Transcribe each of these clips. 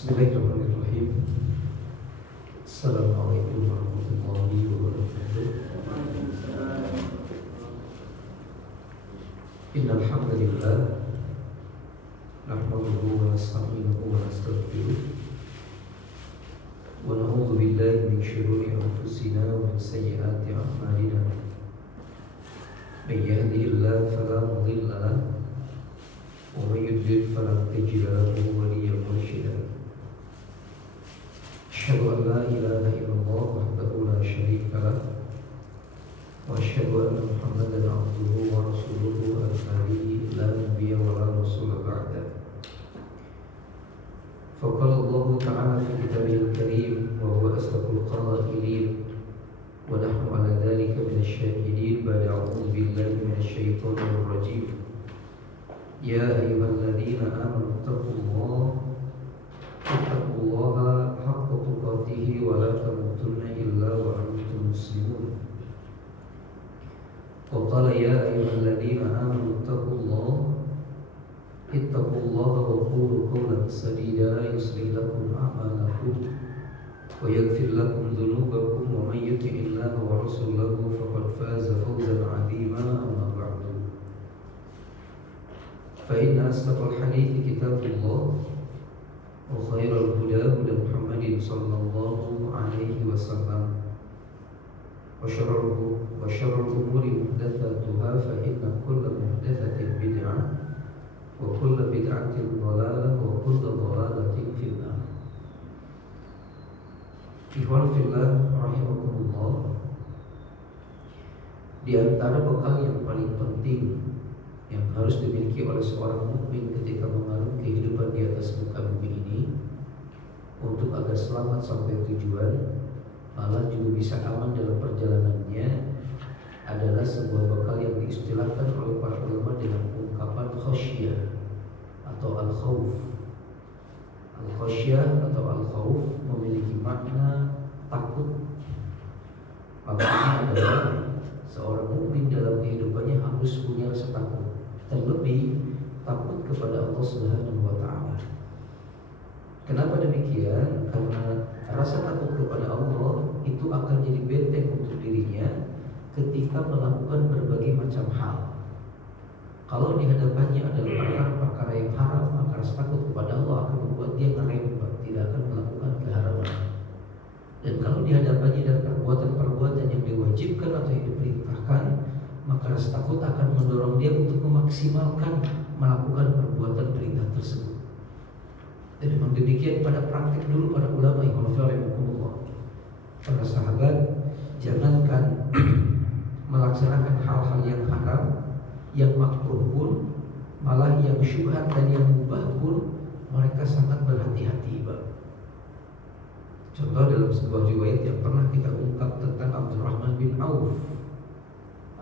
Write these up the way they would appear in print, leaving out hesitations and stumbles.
Bismillahirrahmanirrahim. Assalamualaikum warahmatullahi wabarakatuh. Innal hamdalillah nahmaduhu wa nasta'inuhu wa nastaghfiruh wa na'udzu billahi min shururi anfusina wa min sayyiati a'malina. May yahdihillahu fala mudilla lahu wa may yudlil fala tajida lahu waliyyan mursyida. Asyhadu an la ilaha illallah wahdahu la syarika lah wa asyhadu anna Muhammadan abduhu wa rasuluhu al-nabi la nabiyya wa la rasula ba'da. Faqala Allah ta'ala fi kitabihil karim wa huwa asdaqul qailin wa nahnu ala dhalika minasy syahidin ba'da a'udzu billahi minasy syaithanir rajim. Ya ayyuhalladzina amanu ittaqullaha haqqa tuqatih wa la tamutunna illa wa antum muslimun. Wa qala ya ayyuhalladzina amanu ittaqullaha wa qulu qawlan sadida yuslih lakum a'malakum wa yaghfir lakum dhunubakum wa may yuti'illaha wa rasulahu faqad faza fawzan 'azima. Amma ba'du. Fa inna asdaqal hadithi kitabullah wa khairal huda huda Muhammadin sallallahu alaihi wasallam wa syarrul umuri muhdatsatuha fa inna kulla muhdatsatin bid'ah wa kulla bid'atin dhalalah wa kulla dhalalatin fil nar. Ikhwan fillah rahimakumullah, di antara bekal yang paling penting yang harus dimiliki oleh seorang mukmin ketika mengarungi kehidupan di atas muka bumi ini untuk agar selamat sampai tujuan, malah juga bisa aman dalam perjalanannya, adalah sebuah bekal yang diistilahkan oleh para ulama dengan ungkapan khasyah atau al-khawf. Al-khasyah atau al-khawf memiliki makna takut. Maksudnya adalah seorang mukmin dalam kehidupannya harus punya rasa takut, terlebih takut kepada Allah Subhanahu wa taala. Kenapa demikian? Karena rasa takut kepada Allah itu akan jadi benteng untuk dirinya ketika melakukan berbagai macam hal. Kalau di hadapannya adalah perkara-perkara yang haram, maka rasa takut kepada Allah akan membuat dia ngerembat, tidak akan melakukan keharaman. Dan kalau di hadapannya ada perbuatan-perbuatan yang diwajibkan atau yang diperintahkan, maka rasa takut akan mendorong dia untuk memaksimalkan melakukan perbuatan perintah tersebut. Dan memang demikian pada praktik dulu para ulama yang rahimahumullah. Para sahabat jangankan melaksanakan hal-hal yang haram, yang makruh pun, malah yang syubhat dan yang mubah pun mereka sangat berhati-hati. Contoh dalam sebuah riwayat yang pernah kita ungkap tentang Abdurrahman bin Auf.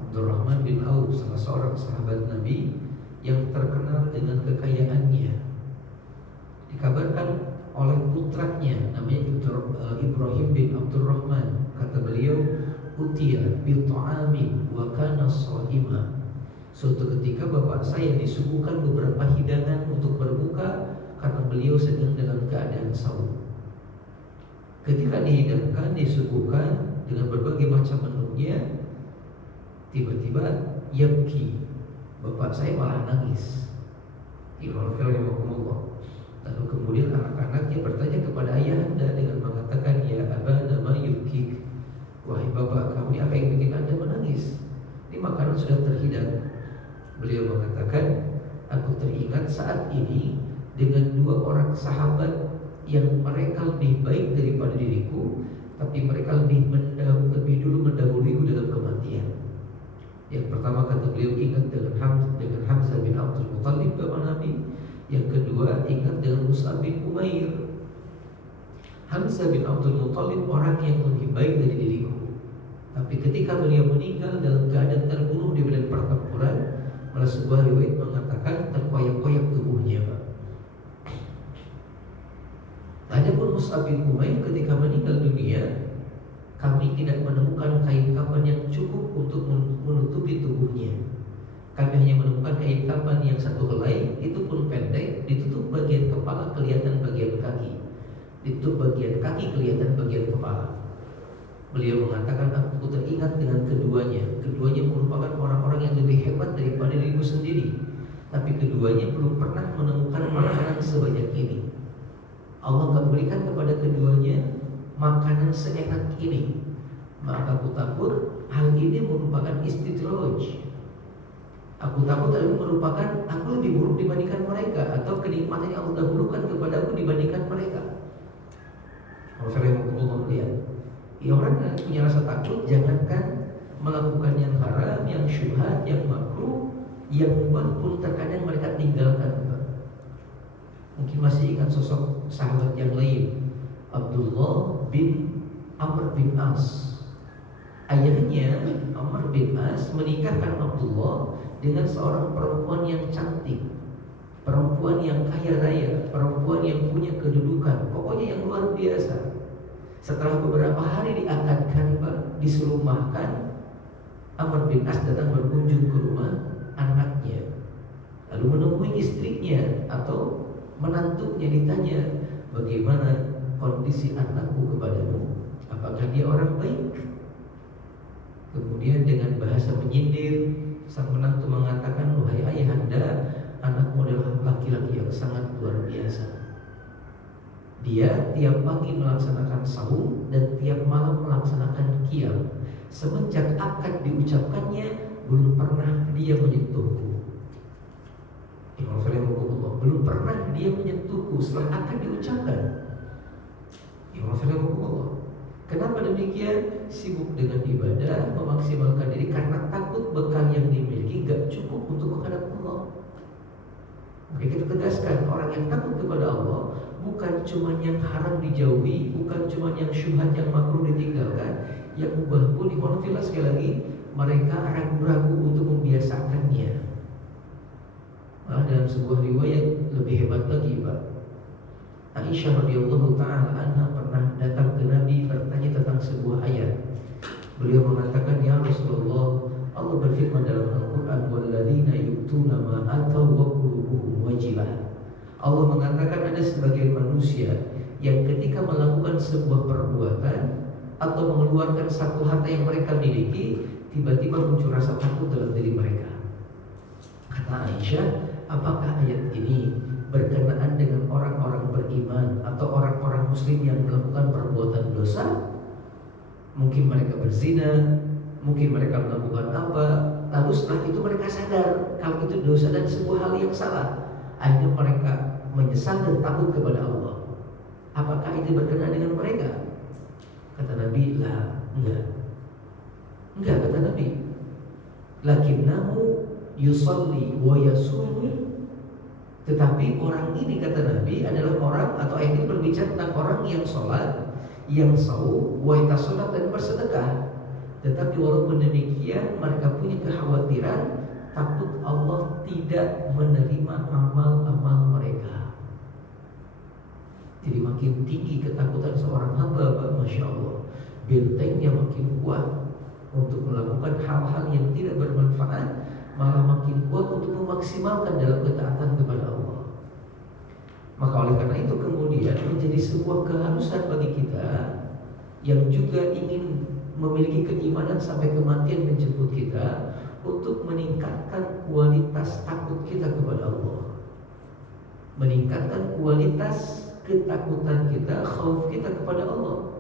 Abdurrahman bin Auf, salah seorang sahabat Nabi yang terkenal dengan kekayaannya. Dikabarkan oleh putranya namanya Ibrahim bin Abdurrahman, kata beliau, utiya bi ta'amin wa kana sha'ima. Suatu ketika bapak saya disuguhkan beberapa hidangan untuk berbuka karena beliau sedang dalam keadaan saum. Ketika dihidangkan, disuguhkan dengan berbagai macam menunya, tiba-tiba yabki, bapak saya malah nangis. Lalu kemudian anak-anaknya bertanya kepada ayahanda dengan mengatakan, ya abana ma yubkik, wahai bapak kami, apa yang bikin anda menangis? Ini makanan sudah terhidang. Beliau mengatakan, aku teringat saat ini dengan dua orang sahabat yang mereka lebih baik daripada diriku, tapi mereka lebih dulu mendahuluiku dalam kematian. Yang pertama, kata beliau, ingat dengan Hamzah bin Abdul Muttalib bapak Nabi. Yang kedua, ingat dengan Mus'ab bin Umair. Hamzah bin Abdul Muttalib orang yang lebih baik dari diriku, tapi ketika beliau meninggal dalam keadaan terbunuh di medan pertempuran, malah sebuah riwayat mengatakan terkoyak-koyak tubuhnya. Adapun Mus'ab bin Umair ketika meninggal dunia, kami tidak menemukan kain kafan yang cukup untuk menutupi tubuhnya. Kami hanya menemukan kain kafan yang satu helai, itu pun pendek, ditutup bagian kepala, kelihatan bagian kaki. Itu bagian kaki kelihatan bagian kepala. Beliau mengatakan, aku teringat dengan keduanya. Keduanya merupakan orang-orang yang lebih hebat daripada diriku sendiri, tapi keduanya belum pernah menemukan makanan sebanyak ini. Allah akan berikan kepada keduanya makanan seenak ini. Maka aku takut hal ini merupakan istidraj. Aku takut hal ini merupakan aku lebih buruk dibandingkan mereka, atau kenikmatan yang Allah dahulukan kepada aku dibandingkan mereka. Rasulullah melihat, ya orang yang punya rasa takut jangankan melakukan yang haram, yang syubhat, yang makruh, yang mubah pun terkadang mereka tinggalkan. Mungkin masih ingat sosok sahabat yang lain, Abdullah bin Amr bin As. Ayahnya Amr bin As menikahkan Abdullah dengan seorang perempuan yang cantik, perempuan yang kaya raya, perempuan yang punya kedudukan, pokoknya yang luar biasa. Setelah beberapa hari diakadkan, disuruh makan, Amr bin As datang berkunjung ke rumah anaknya, lalu menemui istrinya atau menantunya, ditanya, bagaimana kondisi anakku kepadamu? Apakah dia orang baik? Kemudian dengan bahasa menyindir, sang menantu mengatakan, wahai ayahanda, anakmu adalah laki-laki yang sangat luar biasa. Dia tiap pagi melaksanakan saum dan tiap malam melaksanakan qiyam. Semenjak akad diucapkannya, belum pernah dia menyentuhku. Belum pernah dia menyentuhku setelah akad diucapkan. Kenapa demikian? Sibuk dengan ibadah, memaksimalkan diri karena takut bekal yang dimiliki gak cukup untuk menghadap Allah. Maka kita tegaskan, orang yang takut kepada Allah bukan cuma yang haram dijauhi, bukan cuma yang syubhat, yang makruh ditinggalkan, yang mubah pun dimonofilah. Sekali lagi, mereka ragu-ragu untuk membiasakannya. Malah dalam sebuah riwayat lebih hebat lagi, Pak. Aisyah radhiyallahu taala anha pernah datang ke Nabi bertanya tentang sebuah ayat. Beliau mengatakan, ya Rasulullah, Allah berfirman dalam Al-Quran, walladzina yu'tuna ma ataw wa qulubuhum wajilah. Allah mengatakan ada sebagian manusia yang ketika melakukan sebuah perbuatan atau mengeluarkan satu harta yang mereka miliki, tiba-tiba muncul rasa takut dalam diri mereka. Kata Aisyah, apakah ayat ini berkenaan dengan orang-orang beriman atau orang-orang muslim yang melakukan perbuatan dosa? Mungkin mereka berzina, mungkin mereka melakukan apa, lalu setelah itu mereka sadar kalau itu dosa dan sebuah hal yang salah. Akhirnya mereka menyesal dan takut kepada Allah. Apakah itu berkenaan dengan mereka? Kata Nabi, lah, enggak kata Nabi. Lakinnahu yusalli wa yasumu. Tetapi orang ini, kata Nabi, adalah orang, atau ayat ini berbicara tentang orang yang sholat, yang saum, wa yatasaddaq, dan bersedekah. Tetapi walaupun demikian, mereka punya kekhawatiran, takut Allah tidak menerima amal-amal mereka. Jadi makin tinggi ketakutan seorang hamba, Masya Allah, bentengnya makin kuat untuk melakukan hal-hal yang tidak bermanfaat, malah makin kuat untuk memaksimalkan dalam ketaatan kepada Allah. Maka oleh karena itu kemudian menjadi sebuah keharusan bagi kita yang juga ingin memiliki keimanan sampai kematian menjemput kita, untuk meningkatkan kualitas takut kita kepada Allah, meningkatkan kualitas ketakutan kita, khauf kita kepada Allah.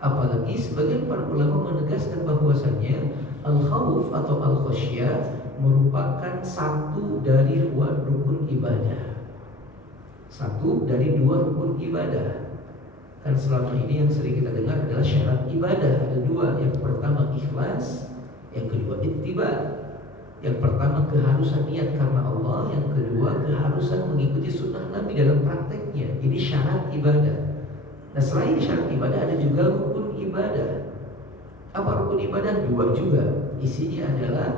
Apalagi sebagian para ulama menegaskan bahwasannya al-khauf atau al-khasyah merupakan satu dari dua rukun ibadah. Satu dari dua rukun ibadah. Kan selama ini yang sering kita dengar adalah syarat ibadah. Ada dua. Yang pertama ikhlas, yang kedua ittiba. Yang pertama keharusan niat karena Allah, yang kedua keharusan mengikuti sunnah Nabi dalam prakteknya. Ini syarat ibadah. Nah selain syarat ibadah ada juga rukun ibadah. Apa rukun ibadah? Dua juga. Isinya adalah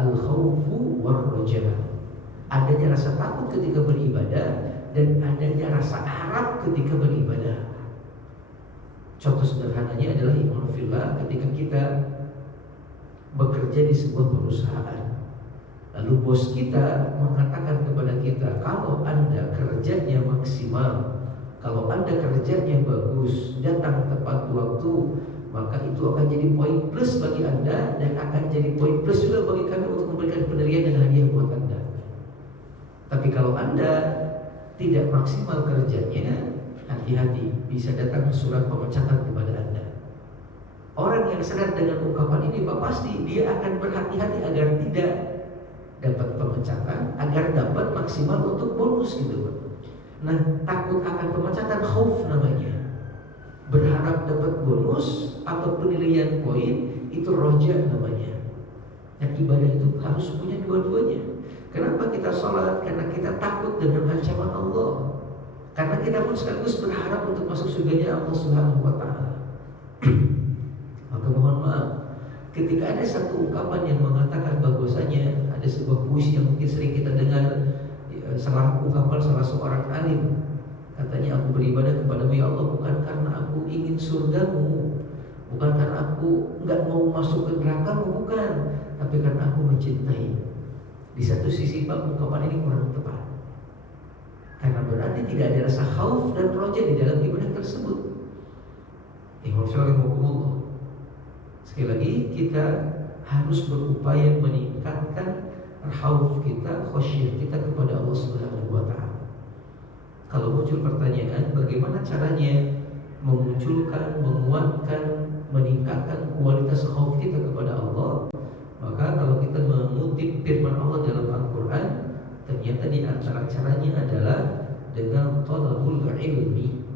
al-khawfu war-raja. Adanya rasa takut ketika beribadah dan adanya rasa harap ketika beribadah. Contoh sederhananya adalah iman fillah, ketika kita bekerja di sebuah perusahaan, lalu bos kita mengatakan kepada kita, kalau Anda kerjanya maksimal, Kalau Anda kerjanya bagus, datang tepat waktu, maka itu akan jadi poin plus bagi Anda dan akan jadi poin plus juga bagi kami untuk memberikan penilaian dan hadiah buat Anda. Tapi kalau Anda tidak maksimal kerjanya, hati-hati, bisa datang surat pemecatan kepada Anda. Orang yang sadar dengan ungkapan ini, Pak, pasti dia akan berhati-hati agar tidak dapat pemecatan, agar dapat maksimal untuk bonus gitu, Pak. Nah, takut akan pemecatan, khauf namanya. Berharap dapat bonus atau penilaian poin, itu roja namanya. Dan ibadah itu harus punya dua-duanya. Kenapa kita sholat? Karena kita takut dengan ancaman Allah. Karena kita pun sekaligus berharap untuk masuk surganya Allah Subhanahu wa Ta'ala. Maka mohon maaf, ketika ada satu ungkapan yang mengatakan bahwasanya ada sebuah puisi yang mungkin sering kita dengar, salah ungkapan salah seorang alim, katanya, aku beribadah kepadamu ya Allah bukan karena aku ingin surgamu, bukan karena aku nggak mau masuk ke nerakamu, bukan, tapi karena aku mencintai. Di satu sisi Pak, ungkapan ini kurang tepat, karena berarti tidak ada rasa khauf dan roja di dalam ibadah tersebut. Sekali lagi, kita harus berupaya meningkatkan khauf kita, khasyah kita kepada Allah Subhanahu wa Ta'ala. Kalau muncul pertanyaan, bagaimana caranya memunculkan, menguatkan, meningkatkan kualitas khauf kita kepada Allah? Maka kalau kita mengutip firman Allah dalam Al-Quran, ternyata di antara caranya adalah dengan talabul ilmi.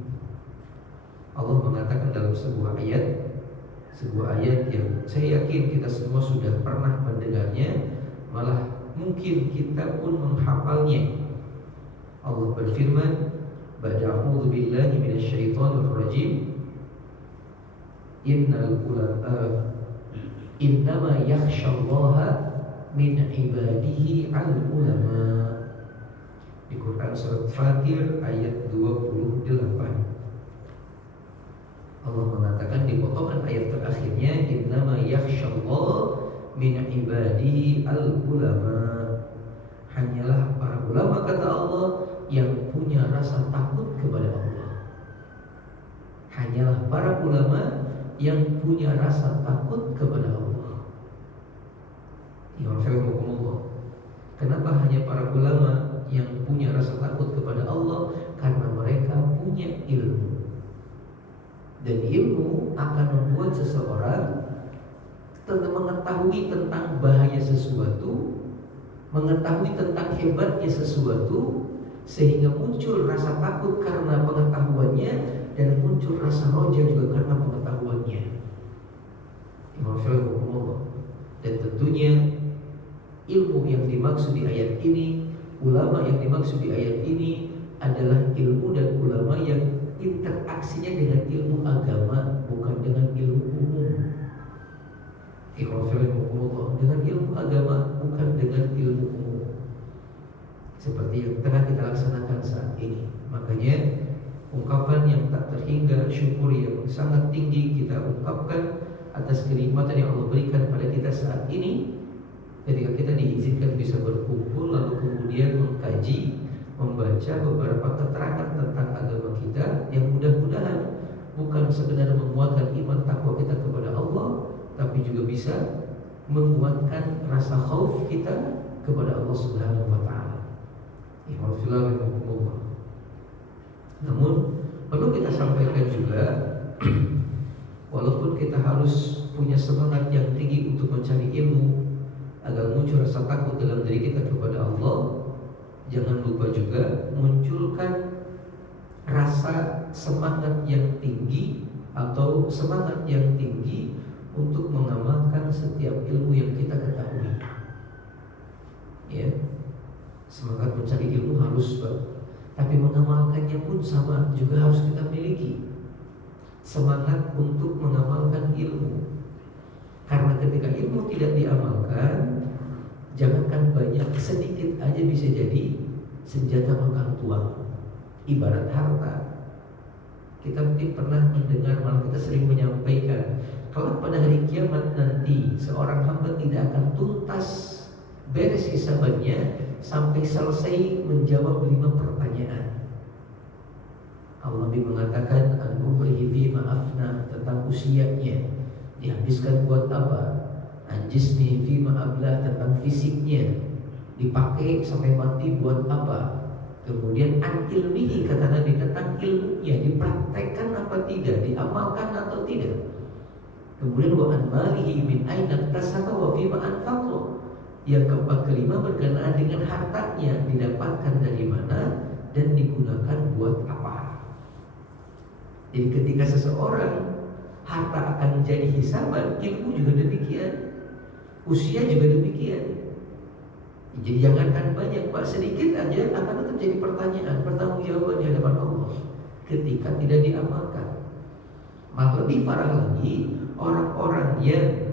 Allah mengatakan dalam sebuah ayat yang saya yakin kita semua sudah pernah mendengarnya, malah mungkin kita pun menghafalnya. Allah berfirman, "Ba'da'udzu billahi minasyaitonir rajim. Innama yakhsyallaha min ibadihi al-ulama." Di Quran surat Fatir ayat 28. Allah mengatakan di potongan ayat terakhirnya, "Innama yakhsyallaha min ibadihi al-ulama." Hanyalah para ulama, kata Allah, yang punya rasa takut kepada Allah. Hanyalah para ulama yang punya rasa takut kepada Allah. Kenapa hanya para ulama yang punya rasa takut kepada Allah? Karena mereka punya ilmu. Dan ilmu akan membuat seseorang mengetahui tentang bahaya sesuatu, mengetahui tentang hebatnya sesuatu, sehingga muncul rasa takut karena pengetahuannya dan muncul rasa roja juga karena pengetahuannya. Dan tentunya ilmu yang dimaksud di ayat ini, ulama yang dimaksud di ayat ini adalah ilmu dan ulama yang interaksinya dengan ilmu agama, bukan dengan ilmu umum. Dengan ilmu agama, bukan dengan ilmu umum, seperti yang tengah kita laksanakan saat ini. Makanya ungkapan yang tak terhingga, syukur yang sangat tinggi kita ungkapkan atas kenikmatan yang Allah berikan pada kita saat ini, ketika kita diizinkan bisa berkumpul lalu kemudian mengkaji, membaca beberapa keterangan tentang agama kita yang mudah-mudahan bukan sekedar menguatkan iman takwa kita kepada Allah, tapi juga bisa menguatkan rasa khauf kita kepada Allah Subhanahu wa Ta'ala. Namun perlu kita sampaikan juga, walaupun kita harus punya semangat yang tinggi untuk mencari ilmu agar muncul rasa takut dalam diri kita kepada Allah, jangan lupa juga munculkan rasa semangat yang tinggi atau semangat yang tinggi untuk mengamalkan setiap ilmu yang kita ketahui. Ya, semangat mencari ilmu harus, tapi mengamalkannya pun sama juga harus kita miliki. Semangat untuk mengamalkan ilmu, karena ketika ilmu tidak diamalkan, jangankan banyak, sedikit aja bisa jadi senjata makan tuan. Ibarat harta, kita mungkin pernah mendengar, malah kita sering menyampaikan, kalau pada hari kiamat nanti seorang hamba tidak akan tuntas beres hisabannya sampai selesai menjawab 5 pertanyaan. Allah Nabi mengatakan an umrihi fima afna, tentang usianya dihabiskan buat apa. An jismihi fima ablah, tentang fisiknya dipakai sampai mati buat apa. Kemudian an ilmihi, kata Nabi, tentang ilmunya dipraktekkan apa tidak, diamalkan atau tidak. Kemudian wa an malihi min aina iktasaba wa fima anfaqa. Yang keempat kelima berkenaan dengan hartanya, didapatkan dari mana dan digunakan buat apa. Jadi ketika seseorang harta akan menjadi hisaban, ilmu juga demikian, usia juga demikian. Jadi jangankan banyak, Pak, sedikit aja akan tetap jadi pertanyaan, pertanggungjawaban di hadapan Allah ketika tidak diamalkan. Malah lebih parah lagi, orang-orang yang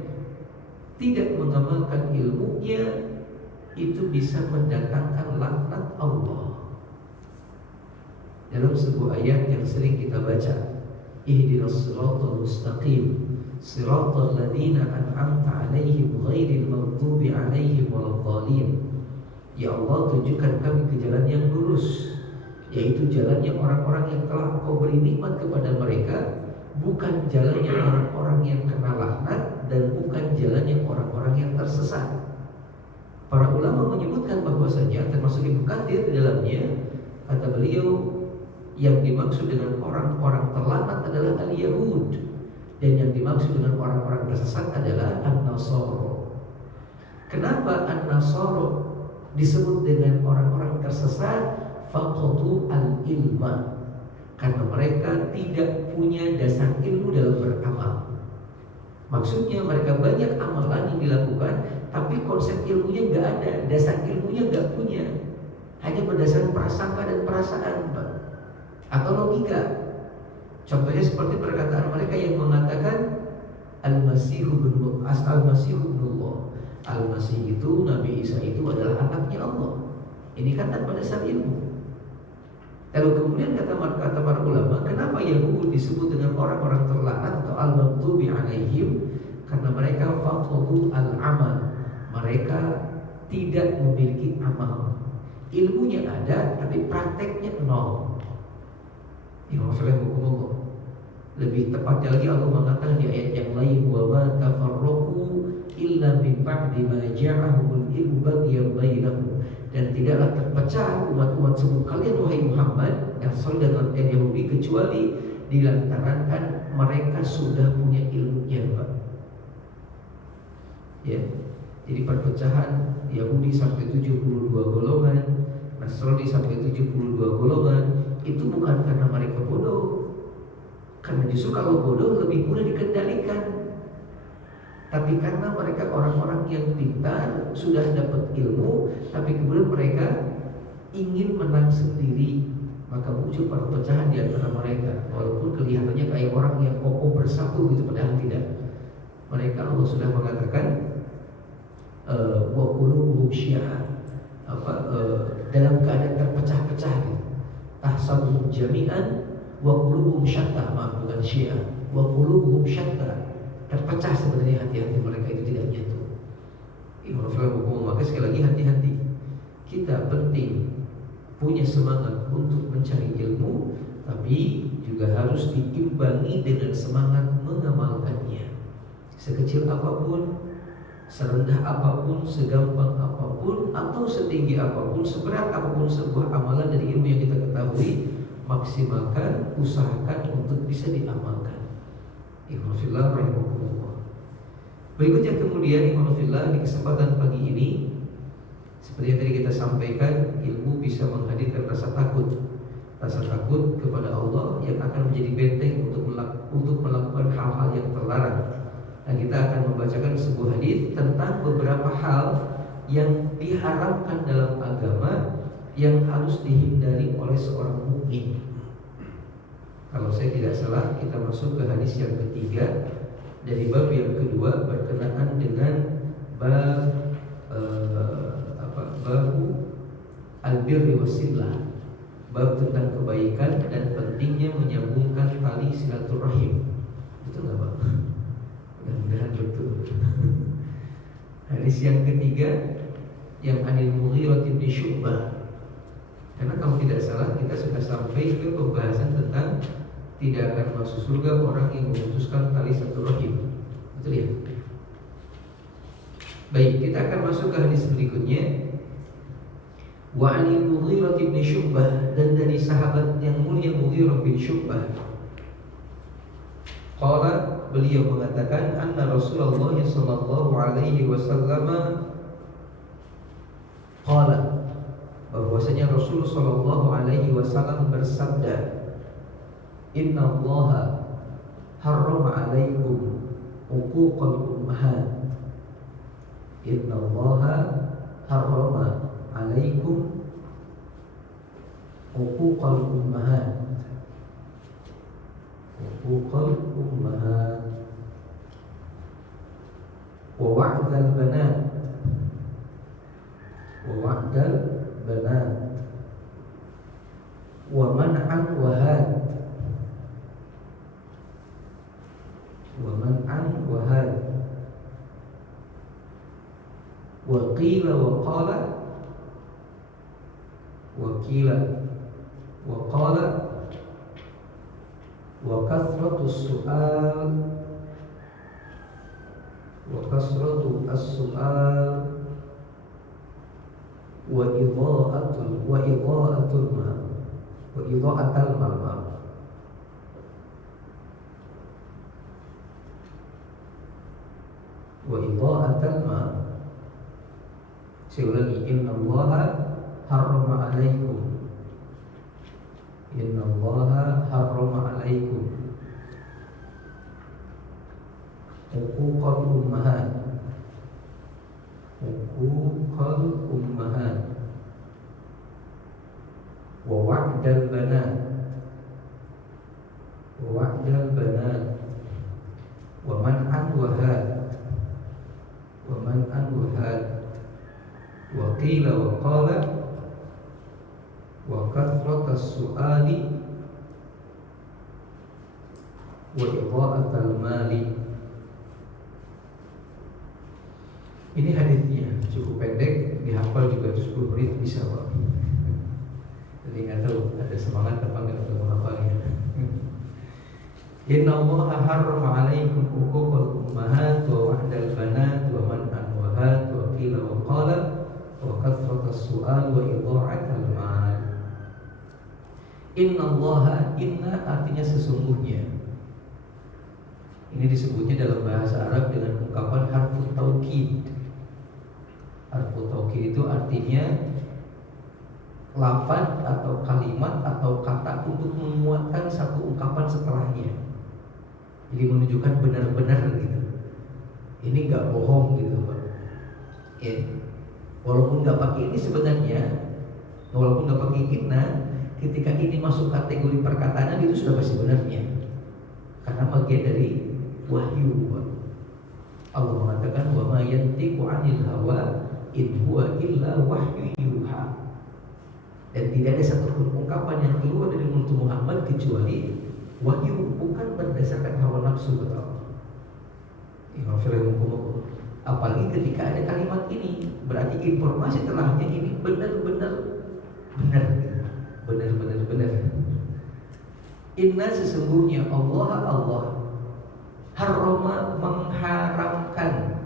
tidak mengamalkan ilmunya itu bisa mendatangkan laknat Allah. Dalam sebuah ayat yang sering kita baca, ihdinas siratal mustaqim siratal ladzina an'amta 'alaihim ghairil maghdubi 'alaihim waladdallin. Ya Allah, tunjukkan kami ke jalan yang lurus, yaitu jalannya orang-orang yang telah Engkau beri nikmat kepada mereka, bukan jalannya orang-orang yang kena laknat dan bukan jalannya orang-orang yang tersesat. Para ulama menyebutkan bahwasanya termasuk Ibnu Katsir di dalamnya, kata beliau, yang dimaksud dengan orang-orang terlaknat adalah al-Yahud, dan yang dimaksud dengan orang-orang tersesat adalah an-Nasara. Kenapa an-Nasara disebut dengan orang-orang tersesat? Faqatu al-ilma, karena mereka tidak punya dasar ilmu dalam beramal. Maksudnya mereka banyak amalan yang dilakukan, tapi konsep ilmunya nggak ada, dasar ilmunya nggak punya, hanya berdasarkan prasangka dan perasaan, Pak, atau logika. Contohnya seperti perkataan mereka yang mengatakan Al-Masih ibnullah, Al-Masih itu, Nabi Isa itu adalah anaknya Allah. Ini kan tanpa dasar ilmu. Lalu kemudian kata para ulama, kenapa Yahudi disebut dengan orang-orang terlaknat atau al-maghdubi alaihim? Karena mereka faqadu al-amal, mereka tidak memiliki amal. Ilmunya ada tapi prakteknya nol. Ini masalah hukum Allah. Lebih tepatnya lagi Allah mengatakan di ayat yang lain, wa ma tafarraqu illa min ba'di ma ja'ahumul ilmu baghyan bainahum. Dan tidaklah terpecah umat-umat sebelum kalian, wahai Muhammad, yang saudara dan Yahudi, kecuali dilantaran mereka sudah punya ilmunya, Pak. Ya, jadi perpecahan Yahudi sampai 72 golongan, Nasrani sampai 72 golongan, itu bukan karena mereka bodoh. Karena justru kalau bodoh lebih mudah dikendalikan. Tapi karena mereka orang-orang yang pintar, sudah dapat ilmu, tapi kemudian mereka ingin menang sendiri, maka muncul perpecahan di antara mereka. Walaupun kelihatannya kayak orang yang kokoh bersatu gitu, padahal tidak. Mereka, Allah sudah mengatakan wa qulubuhum syi'a, dalam keadaan terpecah-pecah gitu. Tahsabuhum jami'an wa qulubuhum syatta, bukan syi'a, wa qulubuhum syatta, terpecah sebenarnya hati-hati mereka itu tidak nyatu. Maka sekali lagi hati-hati. Kita penting punya semangat untuk mencari ilmu, tapi juga harus diimbangi dengan semangat mengamalkannya. Sekecil apapun, serendah apapun, segampang apapun, atau setinggi apapun, seberat apapun sebuah amalan dari ilmu yang kita ketahui, maksimalkan, usahakan untuk bisa diamalkan. Ikhwanullah rahimakumullah. Berikutnya kemudian ikhwanullah, di kesempatan pagi ini, seperti yang tadi kita sampaikan, ilmu bisa menghadirkan rasa takut. Rasa takut kepada Allah yang akan menjadi benteng untuk melakukan hal-hal yang terlarang. Dan kita akan membacakan sebuah hadis tentang beberapa hal yang diharamkan dalam agama yang harus dihindari oleh seorang mukmin. Kalau saya tidak salah, kita masuk ke hadis yang ketiga dari bab yang kedua berkenaan dengan bab babu al-birri wasillah, bab tentang kebaikan dan pentingnya menyambungkan tali silaturahim. Betul nggak, Pak? Mudah-mudahan betul. Hadis yang ketiga yang Anil Mughirah bin Syu'bah. Karena kalau tidak salah kita sudah sampai ke pembahasan tentang tidak akan masuk surga orang yang memutuskan tali silaturahim. Betul ya? Baik, kita akan masuk ke hadis berikutnya. Wa 'anil Mughirah bin Syu'bah, dan dari sahabat yang mulia Mughirah bin Syu'bah. Qala, beliau mengatakan, anna Rasulullah sallallahu alaihi wasallam qala, bahwasanya Rasul sallallahu alaihi wasallam bersabda, inna Allaha harrama alaikum uquqal ummahat. Inna Allaha harrama alaikum uquqal ummahat. Uquqal ummahat wa wa'dal banat. Wa wa'dal banat wa man'an wa had. Wa man'an wa had. Wa qila wa qala. Wa qila wa qala. Wa kathratu su'al. Wa kasratu as-su'al. Wa idha'atul mal. Wa idha'atul mal. Wa idha'atul mal. Saya ulangi, inna Allaha harrama alaikum. Inna Allaha harrama alaikum uquqal ummahat. Uquqal ummahat wa wa'dal banat. Wa wa'dal banat wa man'an wa had. Wa man'an wa had. Wa qila wa qala. Wa kathratas su'ali wa idha'atal mali. Ini hadisnya cukup pendek, dihafal juga 10 menit bisa Pak. Jadi nggak tahu ada semangat apa nggak untuk menghafalnya. Inna Allaha harrama alaikum uquqal ummahat wa wa'dal banat wa man'an wa had wa qila wa qala wa kathratas su'al wa idha'atal mal. Inna Allaha, inna artinya sesungguhnya. Ini disebutnya dalam bahasa Arab dengan ungkapan harfu taukid. Harfu taukid itu artinya lafaz atau kalimat atau kata untuk menguatkan satu ungkapan setelahnya. Jadi menunjukkan benar-benar gitu. Ini nggak bohong gitu Pak. Ya. Walaupun nggak pakai ini sebenarnya, walaupun nggak pakai inna, ketika ini masuk kategori perkataan itu sudah pasti benarnya. Karena bagian dari wahyu. Allah mengatakan wa ma yantiqu 'anil hawa in huwa illa wahyu yuha. Dan tidak ada satupun ungkapan yang keluar dari mulut Muhammad kecuali wahyu, bukan berdasarkan hawa nafsu kata Allah. Apalagi ketika ada kalimat ini, berarti informasi telahnya ini benar-benar benar. Benar. Inna sesungguhnya Allah harrama mengharamkan.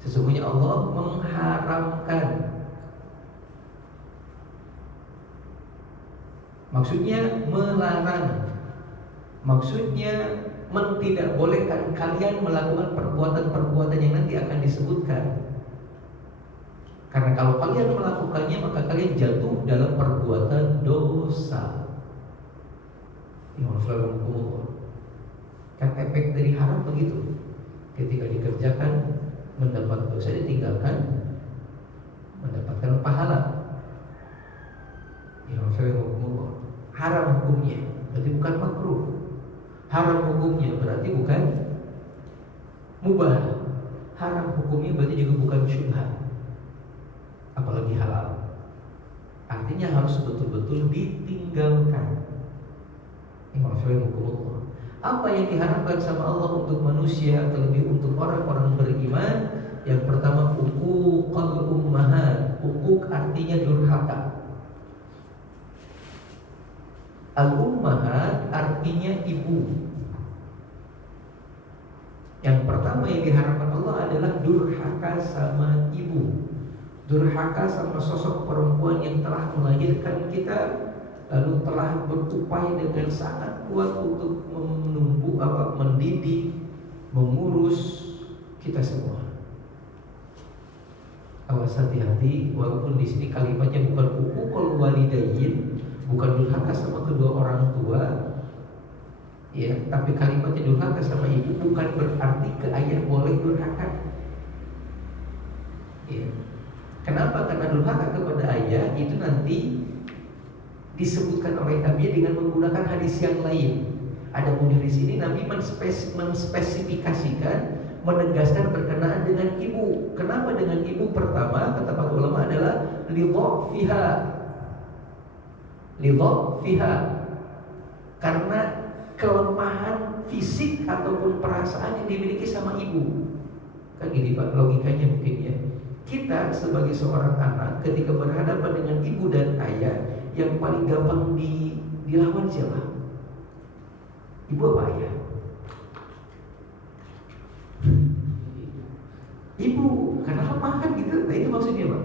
Sesungguhnya Allah mengharamkan. Maksudnya melarang. Maksudnya tidak bolehkan kalian melakukan perbuatan-perbuatan yang nanti akan disebutkan. Karena kalau kalian melakukannya maka kalian jatuh dalam perbuatan dosa. Kan efek dari haram begitu. Ketika dikerjakan mendapat dosa, ditinggalkan mendapatkan pahala. Haram hukumnya berarti bukan makruh. Haram hukumnya berarti bukan mubah. Haram hukumnya berarti juga bukan syubhat, apalagi halal. Artinya harus betul-betul ditinggalkan. Apa yang diharapkan sama Allah untuk manusia, terlebih untuk orang-orang beriman? Yang pertama, uquqal ummahat. Uquq artinya durhaka. Al-ummahat artinya ibu. Yang pertama yang diharapkan Allah adalah durhaka sama ibu, durhaka sama sosok perempuan yang telah melahirkan kita, lalu telah berupaya dengan sangat kuat untuk mendidik, mengurus kita semua. Awas, hati-hati, walaupun di sini kalimatnya bukan uququl walidain, bukan durhaka sama kedua orang tua, ya, tapi kalimatnya durhaka sama ibu bukan berarti ke ayah boleh durhaka. Ya. Kenapa? Karena durhaka kepada ayah itu nanti disebutkan oleh Nabi dengan menggunakan hadis yang lain. Adapun di sini Nabi menspesifikasikan, menegaskan berkenaan dengan ibu. Kenapa dengan ibu? Pertama, kata para ulama adalah lidhafiha, karena kelemahan fisik ataupun perasaan yang dimiliki sama ibu. Kan gini Pak, logikanya mungkin ya. Kita sebagai seorang anak ketika berhadapan dengan ibu dan ayah, yang paling gampang dilawan siapa? Ibu apa ayah? Ibu, karena lemah kan gitu. Nah itu maksudnya Pak.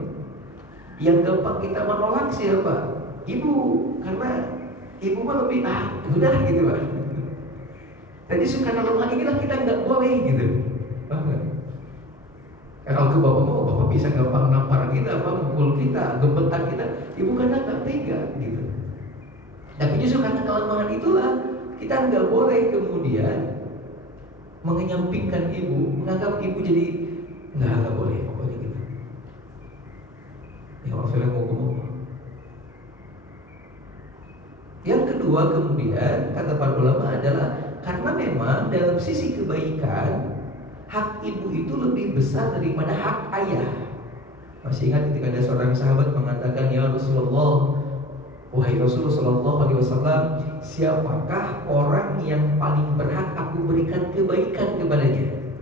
Yang gampang kita menolak siapa? Ibu, karena ibu mah lebih udah gitu Pak. Tadi karena lemah inilah kita nggak boleh gitu. Paham? Kalau ke bapak mau, bapak bisa gampang nampar kita, mukul kita, gemetar kita. Ibu karena nggak tega gitu. Tapi justru karena kelemahan itulah kita nggak boleh kemudian mengenyampingkan ibu, menganggap ibu jadi nggak boleh pokoknya gitu. Ya maksudnya mau ngomong. Yang kedua kemudian kata para ulama adalah karena memang dalam sisi kebaikan hak ibu itu lebih besar daripada hak ayah. Masih ingat ketika ada seorang sahabat mengatakan, ya Rasulullah, wahai Rasulullah Shallallahu Alaihi Wasallam, siapakah orang yang paling berhak aku berikan kebaikan kepadanya?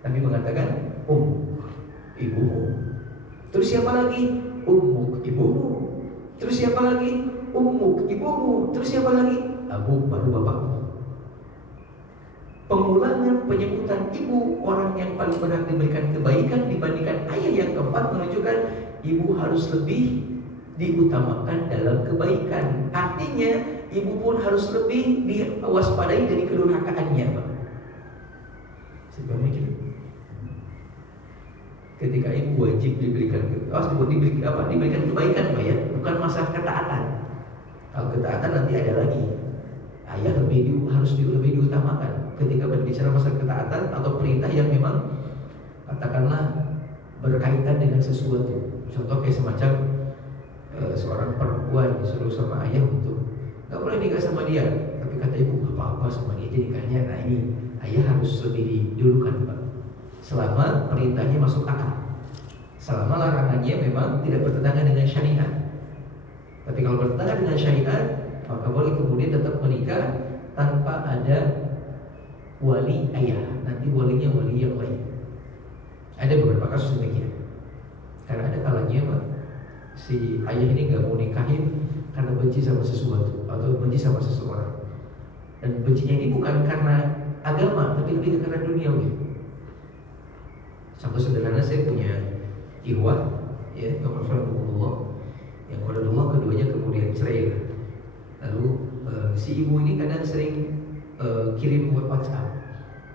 Nabi mengatakan, ibumu. Terus siapa lagi? Ummuk, ibumu. Terus siapa lagi? Ummuk, ibumu. Terus siapa lagi? Abu, baru bapakmu. Pengulangan penyebutan ibu, orang yang paling berhak diberikan kebaikan dibandingkan ayah yang keempat, menunjukkan ibu harus lebih diutamakan dalam kebaikan. Artinya ibu pun harus lebih diwaspadai dari kedurhakaannya, Pak. Sebabnya ketika ibu wajib diberikan diberikan kebaikan, Pak ya, bukan masalah ketaatan. Kalau ketaatan nanti ada lagi. Ayah harus lebih diutamakan. Ketika berbicara masalah ketaatan atau perintah yang memang katakanlah berkaitan dengan sesuatu. Contoh kayak semacam seorang perempuan disuruh sama ayah untuk nggak boleh nikah sama dia, tapi kata ibu nggak apa-apa sama dia nikahnya. Nah ini ayah harus lebih didulukan, Pak. Selama perintahnya masuk akal, selama larangannya memang tidak bertentangan dengan syariat. Tapi kalau bertentangan dengan syariat, maka boleh kemudian tetap menikah tanpa ada wali ayah. Nanti walinya wali yang lain. Ada beberapa kasus demikian. Karena ada kalanya Pak, si ayah ini nggak mau nikahin karena benci sama sesuatu atau benci sama seseorang. Dan bencinya ini bukan karena agama, tapi lebih karena duniawi. Contoh sederhana, saya punya ikhwah, ya, Allah, yang qadarullah keduanya kemudian cerai. Lalu si ibu ini kadang sering kirim WhatsApp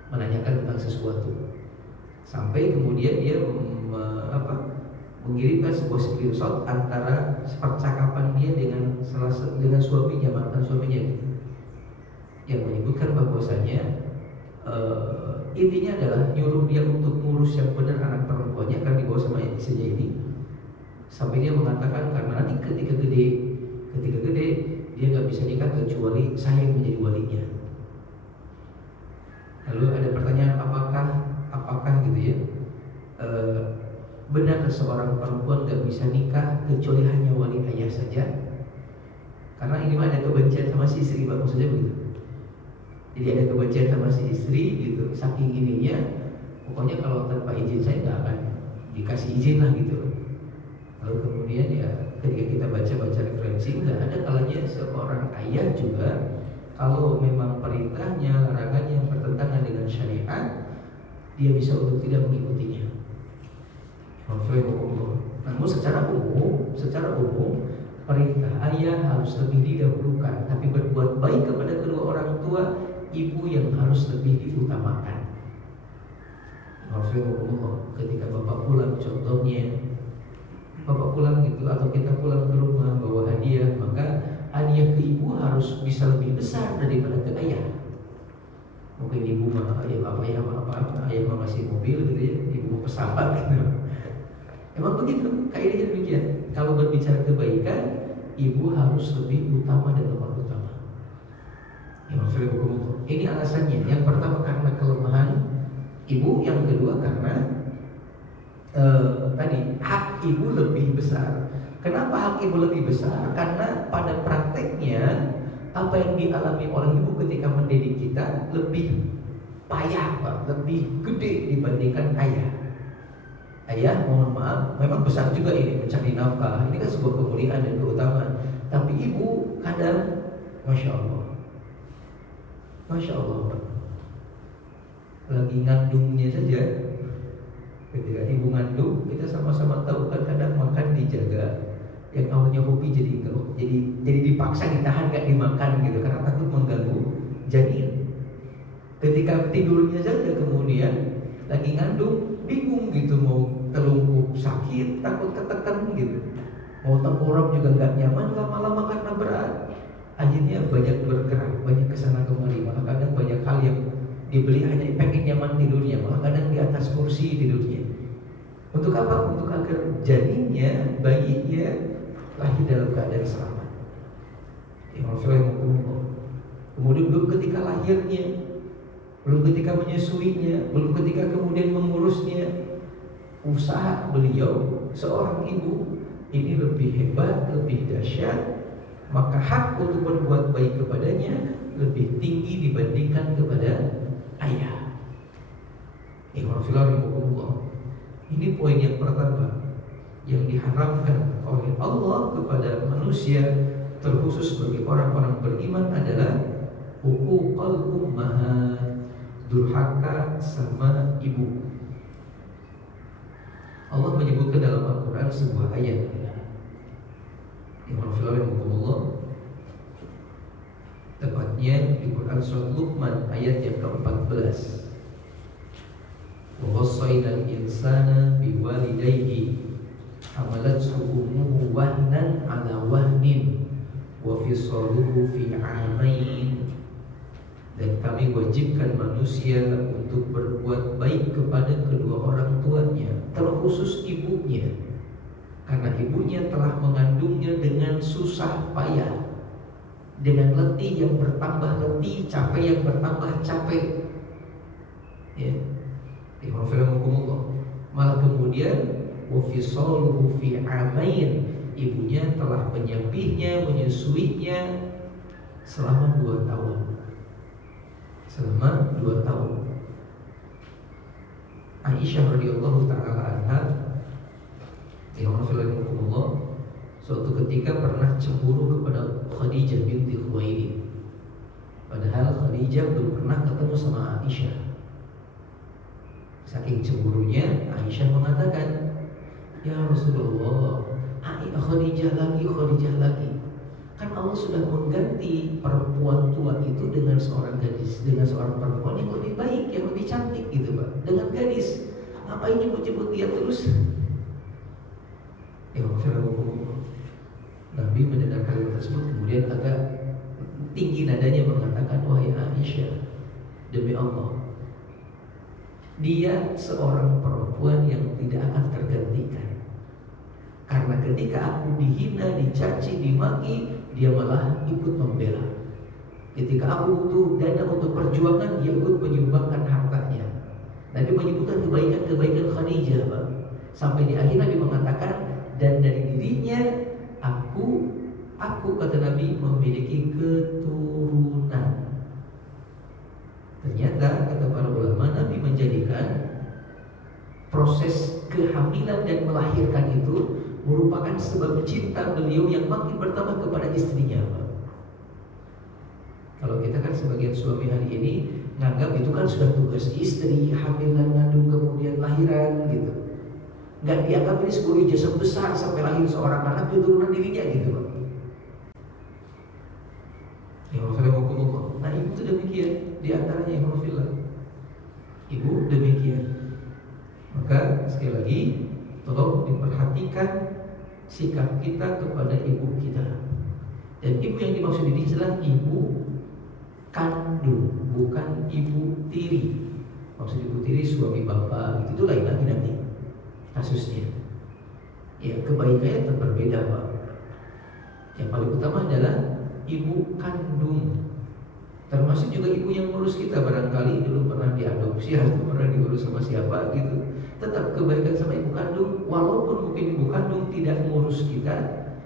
menanyakan tentang sesuatu, sampai kemudian dia mengirimkan sebuah screenshot antara percakapan dia dengan suaminya, mantan suaminya, yang menyebutkan bahwasanya intinya adalah nyuruh dia untuk ngurus yang benar anak perempuannya karena dibawa sama istrinya ini, sampai dia mengatakan karena nanti ketika gede dia nggak bisa nikah kecuali saya yang menjadi walinya. Lalu ada pertanyaan, apakah gitu ya, benar seorang perempuan nggak bisa nikah kecuali hanya wali ayah saja? Karena ini mah ada kebencian sama si istri, Pak, maksudnya begitu. Jadi ada kebencian sama si istri gitu, saking ininya, pokoknya kalau tanpa izin saya nggak akan dikasih izin lah gitu. Lalu kemudian ya ketika kita baca referensi, nggak ada kalanya seorang ayah juga kalau memang perintahnya, larangannya yang bertentangan dengan syariat, dia bisa untuk tidak mengikutinya. Namun secara umum perintah ayah harus lebih didahulukan, tapi berbuat baik kepada kedua orang tua, ibu yang harus lebih diutamakan. Ketika bapak pulang, contohnya bapak pulang gitu, atau kita pulang ke rumah bawa hadiah, maka hadiah ke ibu harus bisa lebih besar daripada ke ayah. Mungkin ibu mah ayah mah masih mobil gitu ya, ibu mau pesawat gitu. Emang begitu, kaidahnya demikian. Kalau berbicara kebaikan, ibu harus lebih utama dan nomor utama. Ini alasannya. Yang pertama karena kelemahan ibu, yang kedua karena tadi hak ibu lebih besar. Kenapa hak ibu lebih besar? Karena pada prakteknya apa yang dialami oleh ibu ketika mendidik kita lebih payah, Pak, lebih gede dibandingkan ayah. Ayah, mohon maaf, memang besar juga ini mencari nafkah. Ini kan sebuah kemuliaan dan keutamaan. Tapi ibu kadang, masya Allah, lagi ngandungnya saja. Ketika ibu ngandung, kita sama-sama tahu kan kadang makan dijaga. Yang awalnya hobi jadi dipaksa ditahan, gak dimakan gitu karena takut mengganggu janin. Ketika tidurnya saja kemudian lagi ngandung, bingung gitu, mau telungkup sakit, takut ketekan gitu, mau tengkurap juga nggak nyaman lama-lama karena berat. Akhirnya banyak bergerak, banyak kesana kemari, malah kadang banyak hal yang dibeli hanya pengen nyaman tidurnya, malah kadang di atas kursi tidurnya. Untuk apa? Untuk agar janinnya, bayinya lahir dalam keadaan selamat. Kemudian belum ketika lahirnya, belum ketika menyusuinya, belum ketika kemudian mengurusnya, usaha beliau seorang ibu ini lebih hebat, lebih dahsyat. Maka hak untuk berbuat baik kepadanya lebih tinggi dibandingkan kepada ayah. Ini poin yang pertama yang diharamkan oleh Allah kepada manusia, terkhusus bagi orang-orang beriman, adalah huququl ummahat, durhaka sama ibu. Allah menyebutkan dalam Al-Quran sebuah ayat, tepatnya di Quran surat Luqman ayat yang ke-14. Wa wassaynal insana biwalidayhi hamalathu ummuhu wahnan ala wahnin wa fisaluhu fi 'amain. Dan kami wajibkan manusia untuk berbuat baik kepada kedua orang tuanya, terkhusus ibunya, karena ibunya telah mengandungnya dengan susah payah, dengan letih yang bertambah letih, capek yang bertambah capek. Ya, malah kemudian wafisaluhu fi 'amain, ibunya telah menyapihnya, menyusuinya selama 2 tahun. Selama 2 tahun. Aisyah radhiyallahu taala anha, suatu ketika pernah cemburu kepada Khadijah binti Khuwailid. Padahal Khadijah belum pernah ketemu sama Aisyah. Saking cemburunya, Aisyah mengatakan, "Ya Rasulullah, Khadijah lagi. Kan Allah sudah mengganti perempuan tua itu dengan seorang gadis, dengan seorang perempuan yang lebih baik, yang lebih cantik gitu, Pak. Dengan gadis, ngapain nyebut-nyebut dia terus?" Nabi mendengar kalimat tersebut kemudian agak tinggi nadanya mengatakan, "Wahai Aisyah, demi Allah, dia seorang perempuan yang tidak akan tergantikan. Karena ketika aku dihina, dicaci, dimaki, dia malah ikut membela. Ketika aku butuh dana untuk perjuangan, dia ikut menyumbangkan hartanya." Nabi menyebutkan kebaikan Khadijah, Pak. Sampai di akhir Nabi mengatakan, "Dan dari dirinya aku kata Nabi memiliki keturunan." Ternyata kata para ulama, Nabi menjadikan proses kehamilan dan melahirkan itu merupakan sebab cinta beliau yang makin bertambah kepada istrinya, Pak. Kalau kita kan sebagian suami hari ini nganggap itu kan sudah tugas istri, hamil dan mengandung kemudian lahiran gitu. Nggak dianggap ini sebuah ijazah besar sampai lahir seorang anak keturunan dirinya gitu, Pak. Ya Allah. Nah ibu itu demikian, di antaranya yang Allah. Ibu demikian. Maka sekali lagi tolong diperhatikan sikap kita kepada ibu kita. Dan ibu yang dimaksud ini adalah ibu kandung, bukan ibu tiri. Maksud ibu tiri suami bapak, itu lain lagi nanti kasusnya. Ya kebaikannya tetap berbeda, Pak. Yang paling utama adalah ibu kandung. Termasuk juga ibu yang ngurus kita, barangkali dulu pernah diadopsi atau pernah diurus sama siapa gitu. Tetap kebaikan sama ibu kandung, walaupun mungkin ibu kandung tidak mengurus kita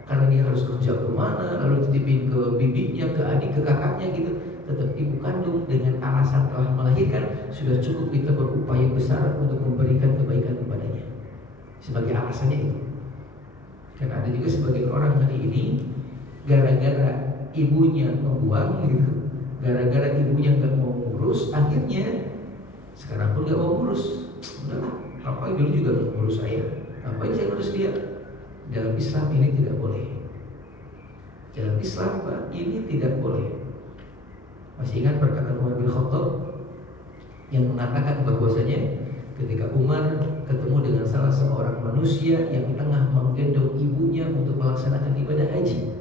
karena dia harus kerja kemana, lalu titipin ke bibinya, ke adik, ke kakaknya gitu. Tetap ibu kandung dengan alasan telah melahirkan, sudah cukup kita berupaya besar untuk memberikan kebaikan kepadanya. Sebagai alasannya itu. Karena ada juga sebagian orang hari ini gara-gara ibunya membuang gitu, gara-gara ibunya nggak mau ngurus, akhirnya sekarang pun nggak mau ngurus. Udahlah, apa dulu juga nggak ngurus saya, apa saya ngurus dia. Dalam Islam ini tidak boleh. Dalam Islam, Pak, ini tidak boleh. Masih ingat perkataan Umar bin Khattab yang mengatakan bahwasanya ketika Umar ketemu dengan salah seorang manusia yang tengah menggendong ibunya untuk melaksanakan ibadah haji.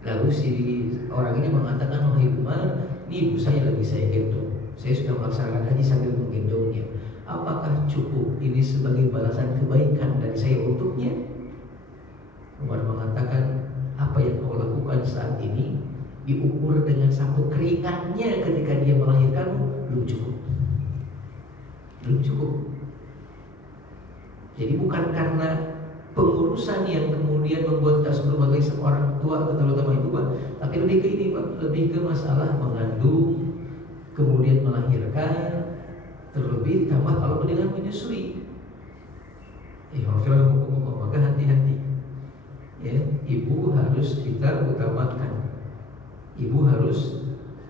Lalu si orang ini mengatakan, wahai Umar, ini ibu saya lagi saya gendong. Saya sudah melaksanakan haji sambil menggendongnya. Apakah cukup ini sebagai balasan kebaikan dari saya untuknya? Umar mengatakan, apa yang kau lakukan saat ini diukur dengan satu keringatnya ketika dia melahirkanmu, belum cukup. Belum cukup. Jadi bukan karena pengurusan yang kemudian membuat kita sebagai seorang tua atau terutama ibu, Pak, tapi lebih ke ini, Pak, lebih ke masalah mengandung, kemudian melahirkan, terlebih ditambah kalau dengan menyusui. Maka hati-hati. Ya, ibu harus kita utamakan. Ibu harus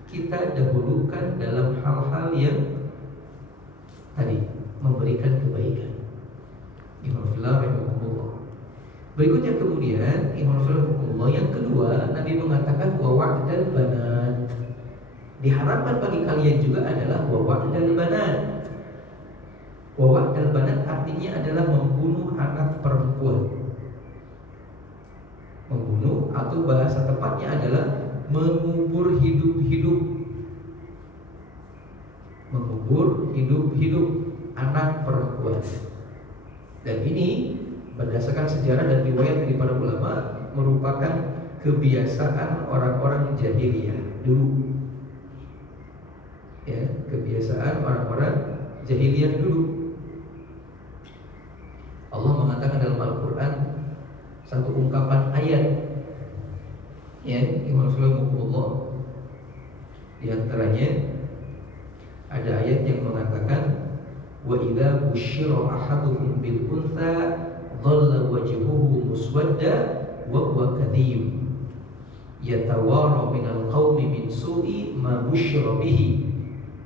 kita dahulukan dalam hal-hal yang tadi memberikan kebaikan. Berikutnya kemudian yang kedua, Nabi mengatakan wa wa'dal banat. Diharapkan bagi kalian juga adalah wa wa'dal banat. Wa wa'dal banat artinya adalah membunuh anak perempuan. Membunuh atau bahasa tepatnya adalah mengubur hidup-hidup. Mengubur hidup-hidup anak perempuan. Dan ini berdasarkan sejarah dan riwayat dari para ulama merupakan kebiasaan orang-orang jahiliyah dulu. Ya, kebiasaan orang-orang jahiliyah dulu. Allah mengatakan dalam Al-Quran satu ungkapan ayat, ya, Alhamdulillah. Di antaranya ada ayat yang mengatakan, wa idza busyira ahaduhum bil untha dhalla wajhuhu muswadda wa huwa kadhib yatawara minal qaumi min su'i ma busyira bihi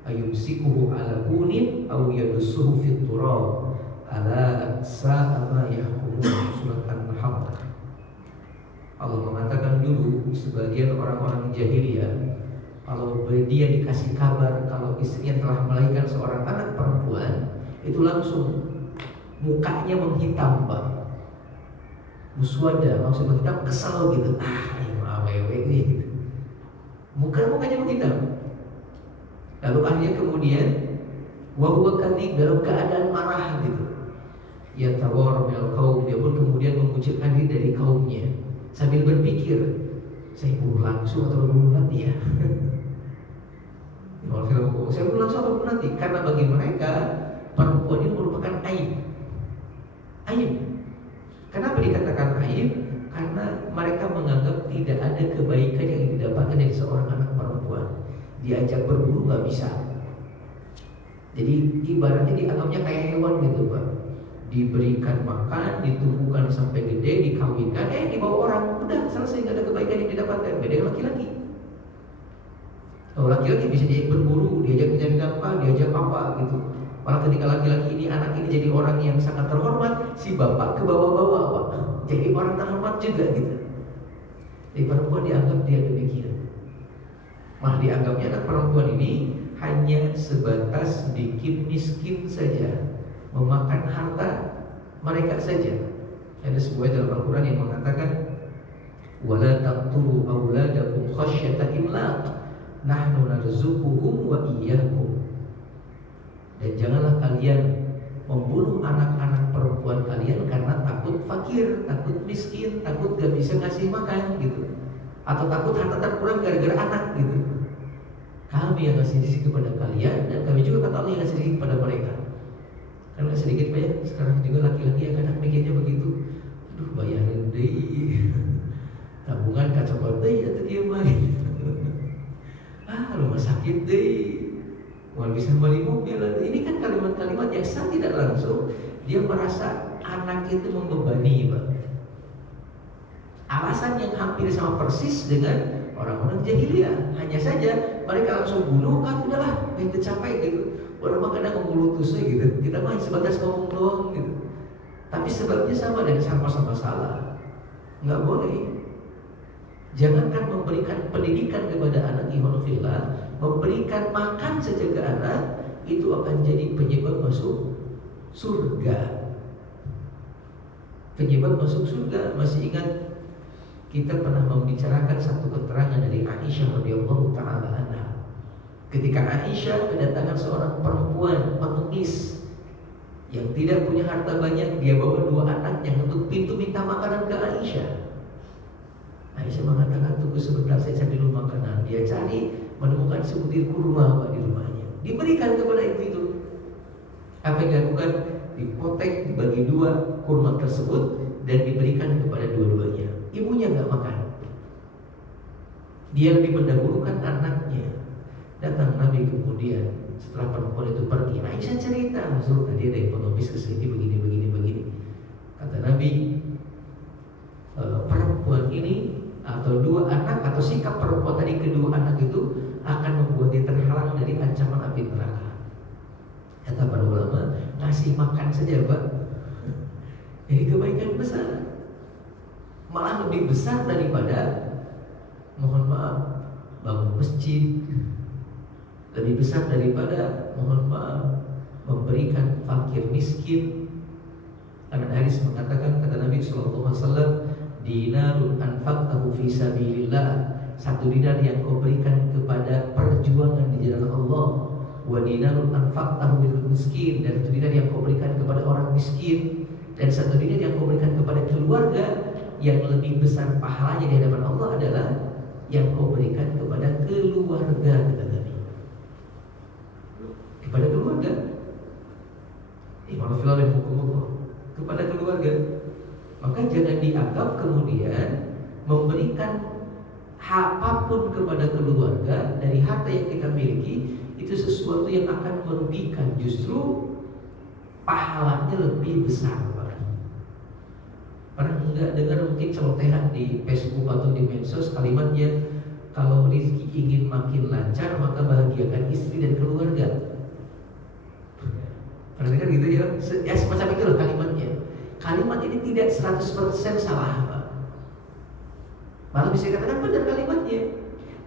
ayumsikuhu ala hunin aw yadussuhu fit turab ala sa'a ma yahkumun. Surat An-Nahl. Allah mengatakan dulu sebagian orang-orang jahiliyah, kalau dia dikasih kabar kalau istrinya telah melahirkan seorang anak perempuan, itu langsung mukanya menghitam, Pak. Muswada, maksud menghitam, kesal gitu. Ini awewe gitu. Mukanya menghitam. Lalu akhirnya kemudian wa huwa kadhib, dalam keadaan marah gitu. Ya tawar minal qaum, dia pun kemudian mengucilkan diri dari kaumnya sambil berpikir, saya bunuh langsung atau bunuh nanti ya. Saya bunuh langsung atau bunuh nanti, karena bagi mereka perempuan ini merupakan aib. Aib. Kenapa dikatakan aib? Karena mereka menganggap tidak ada kebaikan yang didapatkan dari seorang anak perempuan. Diajak berburu nggak bisa. Jadi ibaratnya dianggapnya kayak hewan gitu, Pak. diberikan makan, ditumbuhkan sampai gede, dikawinkan, dibawa orang, udah selesai, nggak ada kebaikan yang didapatkan. Beda dengan laki-laki. Kalau laki-laki bisa diajak berburu, diajak mencari nafkah, diajak apa gitu. Malah ketika laki-laki ini, anak ini jadi orang yang sangat terhormat, si bapak ke bawah-bawah Pak, jadi orang terhormat juga gitu. Jadi perempuan dianggap dia demikian. Malah dianggapnya anak perempuan ini hanya sebatas bikin miskin saja, memakan harta mereka saja. Ada sebuah dalam Al-Quran yang mengatakan, wala taqtulu auladakum khasyata imlaq, nahnu narzuquhum wa iyyakum. Dan janganlah kalian membunuh anak-anak perempuan kalian karena takut fakir, takut miskin, takut gak bisa ngasih makan gitu, atau takut harta terkurang gara-gara anak gitu. Kami yang ngasih rezeki kepada kalian, dan kami juga kata Allah yang ngasih rezeki kepada mereka. Karena sedikit banyak sekarang juga laki-laki yang kadang mikirnya begitu, aduh bayarin deh, tabungan kacamata deh atau dia main, rumah sakit deh, mau bisa beli mobil. Ini kan kalimat-kalimat yang secara tidak langsung dia merasa anak itu membebani, Pak. Alasan yang hampir sama persis dengan orang-orang jahiliyah. Hanya saja mereka langsung bunuh, kan udahlah, itu capek gitu. Orang kadang mengelutusnya gitu. Kita main sebatas ngomong doang gitu. Tapi sebabnya sama dan sama-sama salah. Nggak boleh. Jangankan memberikan pendidikan kepada anak ihwanillah, memberikan makan saja ke anak, itu akan jadi penyebab masuk surga. Penyebab masuk surga. Masih ingat kita pernah membicarakan satu keterangan dari Aisyah radhiyallahu taala anha. Ketika Aisyah kedatangan seorang perempuan pengemis yang tidak punya harta banyak, dia bawa 2 anaknya untuk pintu minta makanan ke Aisyah. Aisyah mengatakan, tunggu sebentar, saya cari dulu makanan. Dia cari, menemukan sebutir kurma Pak di rumahnya. Diberikan kepada ibu itu. Apa yang dilakukan? Dipotek, dibagi 2 kurma tersebut dan diberikan kepada dua-duanya. Ibunya nggak makan. Dia lebih mendahulukan anaknya. Datang Nabi kemudian setelah perempuan itu pergi, Aisyah cerita, Rasul tadi ada yang pengemis kesini begini. Kata Nabi, perempuan ini atau 2 anak atau sikap perempuan tadi kedua anak itu akan membuat dia terhalang dari ancaman api neraka. Kata para ulama, ngasih makan saja Pak, jadi kebaikan besar. Malah lebih besar daripada, mohon maaf, bangun masjid. Lebih besar daripada, mohon maaf, memberikan fakir miskin. Karena hadis mengatakan, kata Nabi SAW, dinarun anfaqtahu fi sabilillah, 1 dinar yang kau berikan kepada perjuangan di jalan Allah, wa dinarun anfaqtahu bil miskin, dan 1 dinar yang kau berikan kepada orang miskin, dan 1 dinar yang kau berikan kepada keluarga. Yang lebih besar pahalanya di hadapan Allah adalah yang kau berikan kepada keluarga, kata Nabi. Kepada keluarga. Kepada keluarga. Maka jangan dianggap kemudian memberikan apapun kepada keluarga dari harta yang kita miliki itu sesuatu yang akan merugikan. Justru pahalanya lebih besar. Pernah enggak dengar mungkin celotehan di Facebook atau di medsos kalimatnya, kalau rezeki ingin makin lancar maka bahagiakan istri dan keluarga. Pernah dengar gitu ya? Ya semacam itu loh kalimatnya. Kalimat ini tidak 100% salah Pak. Malah bisa dikatakan benar kalimatnya.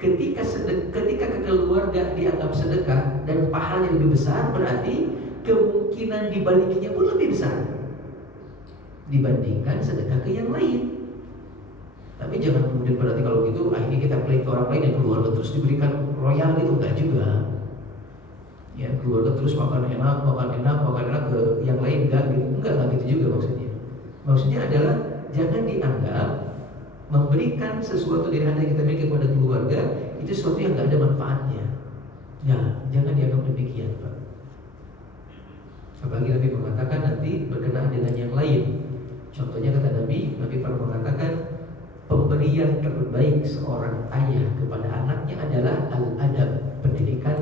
Ketika ke keluarga dianggap sedekah dan pahalanya lebih besar, berarti kemungkinan dibalikinya pun lebih besar dibandingkan sedekah ke yang lain. Tapi jangan kemudian berarti kalau gitu akhirnya kita pelit ke orang lain dan keluarga terus diberikan royal gitu, enggak juga. Ya keluarga terus makan enak ke yang lain enggak gitu juga maksudnya. Maksudnya adalah jangan dianggap memberikan sesuatu dari harta yang kita miliki kepada keluarga itu sesuatu yang enggak ada manfaatnya. Ya, jangan dianggap demikian, Pak. Apalagi Nabi mengatakan nanti berkenaan dengan yang lain. Contohnya kata Nabi pernah mengatakan pemberian terbaik seorang ayah kepada anaknya adalah al-adab, pendidikan,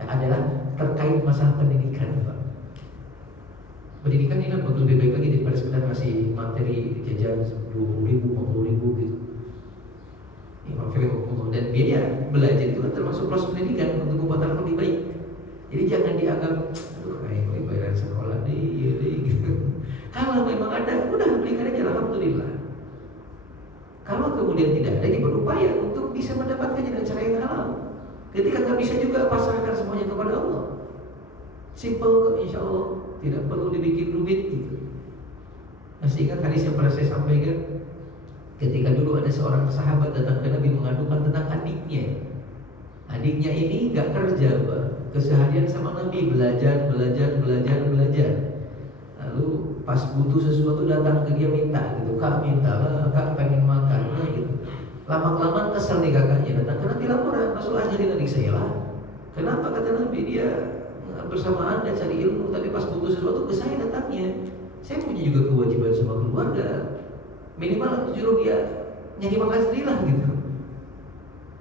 adalah terkait masalah pendidikan, Pak. Pendidikan ini lebih baik lagi daripada sekedar ngasih materi jajan 20.000, 50.000 gitu. Dan biaya belajar itu kan termasuk proses pendidikan untuk membuat lebih baik. Jadi jangan dianggap, aduh, ini bayaran sekolah deh, iya deh, gitu. Kalau memang ada, udah berikan aja, alhamdulillah. Kalau kemudian tidak ada, dia berupaya untuk bisa mendapatkannya dengan cara yang halal. Ketika nggak bisa juga, pasrahkan semuanya kepada Allah. Simple kok, insya Allah. Tidak perlu dibikin rumit gitu. Masih ingat hadis yang pernah saya sampaikan? Ketika dulu ada seorang sahabat datang ke Nabi mengadukan tentang adiknya. Adiknya ini gak kerja, Pak. Keseharian sama Nabi, belajar. Lalu pas butuh sesuatu datang ke dia minta gitu. Kak minta lah, kak pengen makan lah gitu. Lama-kelamaan kesel nih kakaknya, datang ke Nabi laporan, masuk ajarin adik saya lah. Kenapa kata Nabi, dia bersama anda cari ilmu, tapi pas butuh sesuatu ke saya datangnya. Saya punya juga kewajiban sama keluarga. Minimal suruh dia nyari makan sendiri lah gitu.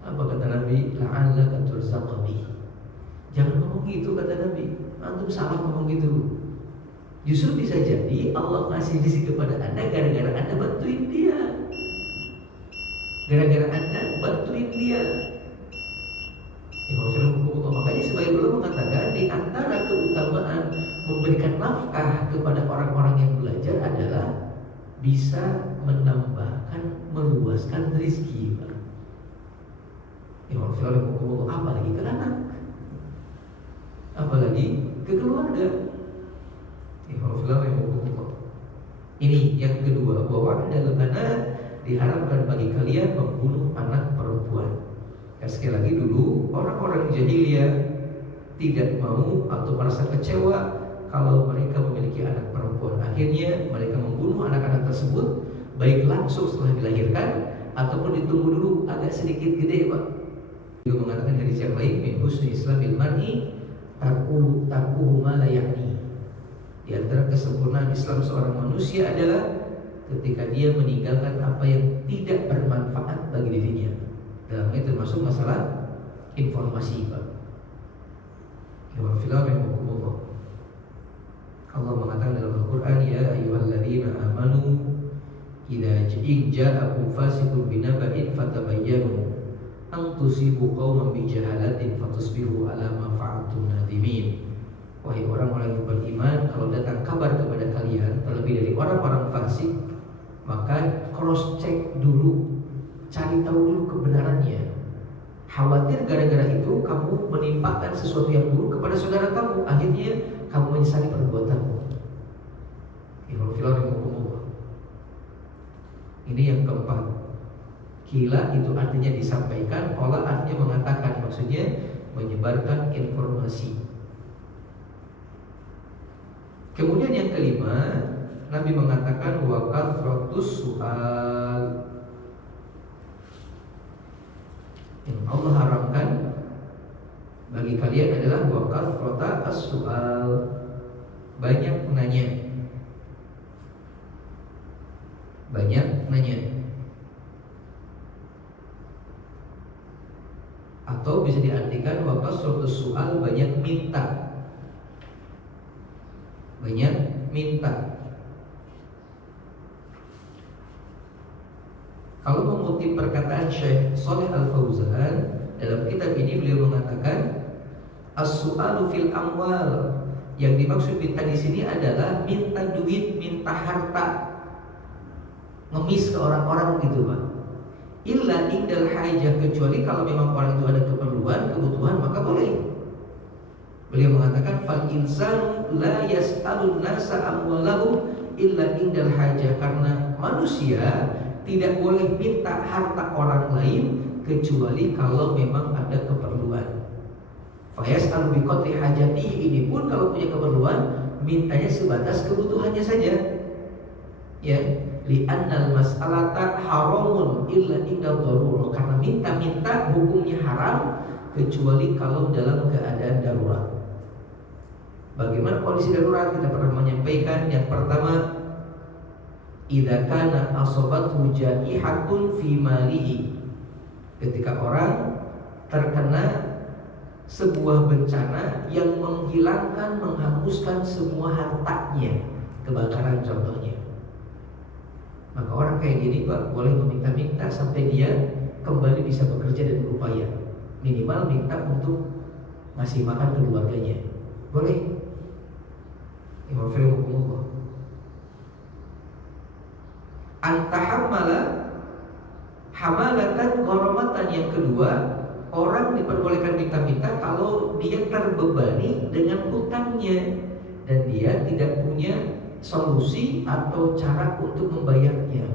Apa kata Nabi? La'allaka turzaqu bi. Jangan ngomong gitu kata Nabi. Antum salah ngomong gitu. Justru bisa jadi Allah kasih rezeki kepada anda gara-gara anda bantuin dia. Gara-gara anda bantuin dia. Makanya sebagian ulama mengatakan di antara keutamaan memberikan nafkah kepada orang-orang yang belajar adalah bisa menambahkan, meluaskan rezeki. Apalagi ke anak, apalagi ke keluarga. Ini yang kedua, bahwa adalah diharapkan bagi kalian membunuh anak perempuan. Sekali lagi dulu orang-orang jahiliyah tidak mau atau merasa kecewa kalau mereka memiliki anak perempuan. Akhirnya mereka membunuh anak-anak tersebut, baik langsung setelah dilahirkan ataupun ditunggu dulu agak sedikit gede, Pak. Juga mengatakan hadis yang lain, min husni islamil mar'i tarkuhu ma la ya'ni. Di antara kesempurnaan Islam seorang manusia adalah ketika dia meninggalkan apa yang tidak bermanfaat bagi dirinya. Dalam ini termasuk masalah informasi, Pak. Allah mengatakan dalam Al-Quran, ya ayyuhalladzina amanu idza ja'akum fasiqun binaba'in fatabayyanu an tusibu qauman bijahalatin fatusbihu ala ma fa'altum nadimin. Wahai orang-orang yang beriman, kalau datang kabar kepada kalian terlebih dari orang-orang fasik, maka cross check dulu, cari tahu dulu kebenarannya. Khawatir gara-gara itu kamu menimpakan sesuatu yang buruk kepada saudara kamu, akhirnya kamu menyesali perbuatanmu. Ini yang keempat. Kila itu artinya disampaikan, qala artinya mengatakan, maksudnya menyebarkan informasi. Kemudian yang kelima, Nabi mengatakan wa kathratus su'al. Yang Allah haramkan bagi kalian adalah wa kathratus su'al, banyak nanya. Banyak nanya. Atau bisa diartikan wa kathratus su'al, banyak minta. Banyak minta. Kalau mengutip perkataan Syekh Shalih Al-Fauzan dalam kitab ini, beliau mengatakan as-su'alu fil amwal, yang dimaksud minta di sini adalah minta duit, minta harta, ngemis ke orang-orang gitu, Pak. Illa indal hajah, kecuali kalau memang orang itu ada keperluan, kebutuhan, maka boleh. Beliau mengatakan fal insanu la yas'alun nasa amwalahum illa indal hajah, karena manusia tidak boleh minta harta orang lain kecuali kalau memang ada keperluan. Fayas'alu biqadri hajatihi, ini pun kalau punya keperluan mintanya sebatas kebutuhannya saja. Ya, li'annal mas'alata haramun illa indal darurah, karena minta-minta hukumnya haram kecuali kalau dalam keadaan darurat. Bagaimana kondisi darurat? Kita pernah menyampaikan yang pertama, idza kana asabathu jaihatun fi malihi, ketika orang terkena sebuah bencana yang menghilangkan, menghanguskan semua hartanya, kebakaran contohnya. Maka orang kayak gini Pak boleh meminta-minta sampai dia kembali bisa bekerja dan berupaya. Minimal minta untuk ngasih makan keluarganya. Boleh. Alhamdulillah. Antahammala hamalatan gharamatan, yang kedua, orang diperbolehkan minta-minta kalau dia terbebani dengan hutangnya dan dia tidak punya solusi atau cara untuk membayarnya.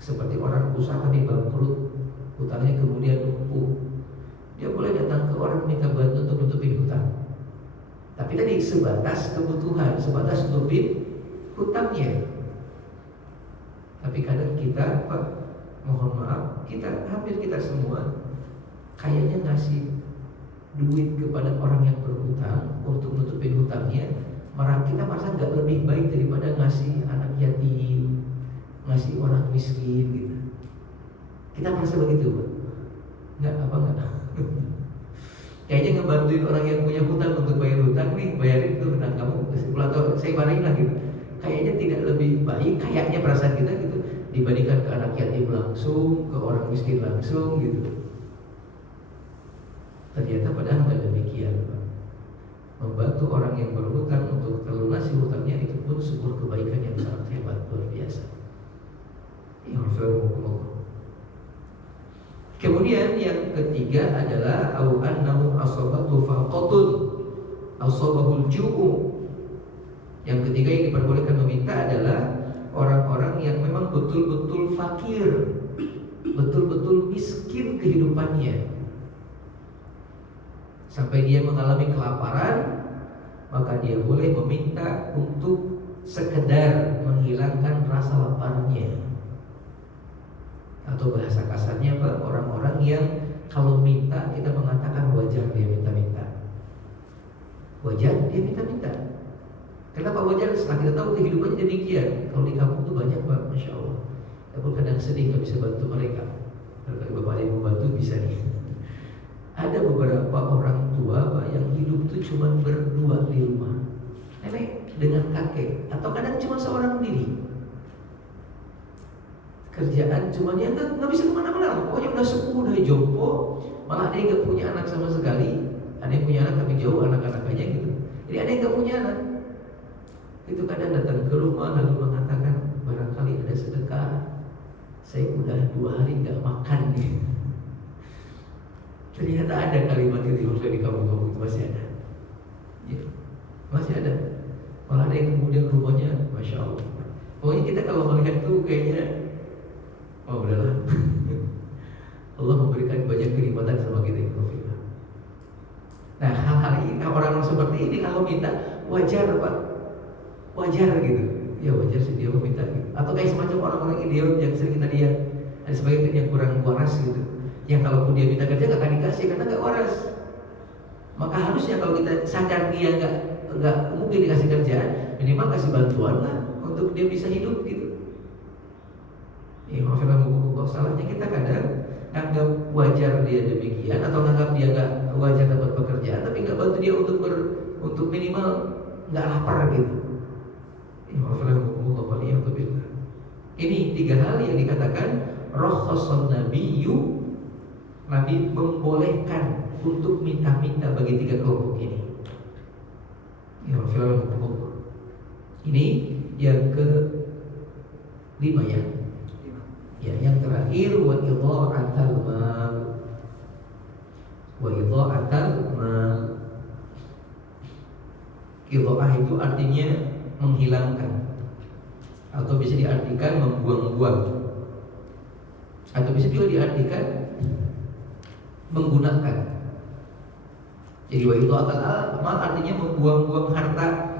Seperti orang usaha tapi bangkrut, hutangnya kemudian lumpuh, dia boleh datang ke orang minta bantu untuk nutupin hutang. Tapi tadi sebatas kebutuhan, sebatas nutupin hutangnya. Tapi kadang kita, Pak, mohon maaf, hampir kita semua kayaknya ngasih duit kepada orang yang berhutang untuk nutupin hutangnya. Kita merasa nggak lebih baik daripada ngasih anak yatim, ngasih orang miskin gitu. Kita merasa begitu, Pak? Enggak. Kayaknya ngebantuin orang yang punya hutang untuk bayar hutang nih, bayarin tuh hutang kamu, atau saya bayarin lah gitu. Kayaknya tidak lebih baik, kayaknya perasaan kita gitu, dibandingkan ke anak yatim langsung, ke orang miskin langsung gitu. Ternyata padahal nggak demikian, Pak. Membantu orang yang berhutang untuk terlunasi hutangnya itu pun sebuah kebaikan yang sangat hebat, luar biasa. Kemudian yang ketiga adalah au annahu asabatu faqatun asabahul ju'u. Yang ketiga yang diperbolehkan meminta adalah orang-orang yang memang betul-betul fakir, betul-betul miskin kehidupannya, sampai dia mengalami kelaparan, maka dia boleh meminta untuk sekedar menghilangkan rasa laparnya. Atau bahasa kasarnya Pak, orang-orang yang kalau minta kita mengatakan wajar dia minta-minta. Wajar dia minta-minta. Kenapa wajar? Setelah kita tahu kehidupannya demikian. Kalau di kampung tuh banyak Pak, Masya Allah. Tapi kadang sedih gak bisa bantu mereka. Kalau Bapak yang membantu bisa nih. Ada beberapa orang tua Pak yang hidup tuh cuma berdua di rumah, nenek dengan kakek, atau kadang cuma seorang diri. Kerjaan cuma dia nggak bisa kemana-mana, pokoknya udah sepuh, udah jompo, malah ada yang nggak punya anak sama sekali, ada yang punya anak tapi jauh anak-anaknya gitu. Jadi ada yang nggak punya anak, itu kadang datang ke rumah lalu mengatakan barangkali ada sedekah, saya udah 2 hari nggak makan nih. Ternyata ada kalimat itu di kampung-kampung itu masih ada, ya, masih ada. Malah ada yang kemudian rumahnya, Masya Allah. Pokoknya kita kalau melihat tuh kayaknya, oh udahlah. Allah memberikan banyak kenikmatan sama kita. Nah hal-hal ini, orang-orang seperti ini kalau minta wajar Pak, wajar gitu. Ya wajar sih dia meminta gitu. Atau kayak semacam orang-orang idiot yang sering kita lihat, ada sebagian yang kurang waras gitu, yang kalaupun dia minta kerja gak akan dikasih karena gak waras. Maka harusnya kalau kita sadar dia gak mungkin dikasih kerjaan, minimal kasih bantuan lah untuk dia bisa hidup gitu. Salahnya kita kadang anggap wajar dia demikian, atau anggap dia nggak wajar dapat pekerjaan, tapi nggak bantu dia untuk minimal nggak lapar gitu. Ini 3 hal yang dikatakan rohhoson nabiyyu, Nabi membolehkan untuk minta-minta bagi 3 kelompok ini. Ini yang ke-5 ya. Ya, yang terakhir wa idha'atal mal. Wa idha'atal mal. Idha'ah itu artinya menghilangkan, atau bisa diartikan membuang-buang, atau bisa juga diartikan menggunakan. Jadi wa idha'atal mal artinya membuang-buang harta.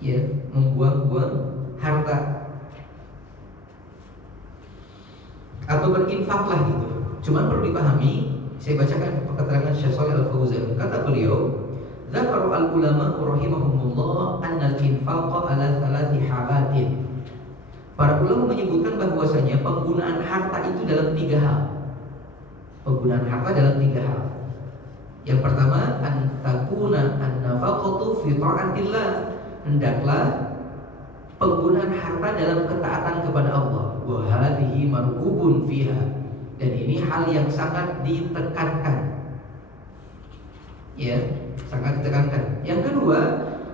Ya, membuang-buang harta. Atau berinfak lah gitu. Cuman perlu dipahami, saya bacakan keterangan Syekh Shalih Al-Fauzan. Kata beliau, "Dzakara al-ulama rahimahumullah anna al-infaqa ala 3 halatin." Para ulama menyebutkan bahwasanya penggunaan harta itu dalam 3 hal. Penggunaan harta dalam 3 hal. Yang pertama, an takuna an-nafaqatu fi ta'atillah. Hendaklah penggunaan harta dalam ketaatan kepada Allah. Wa hadhihi marghubun fiha. Dan ini hal yang sangat ditekankan. Ya, sangat ditekankan. Yang kedua,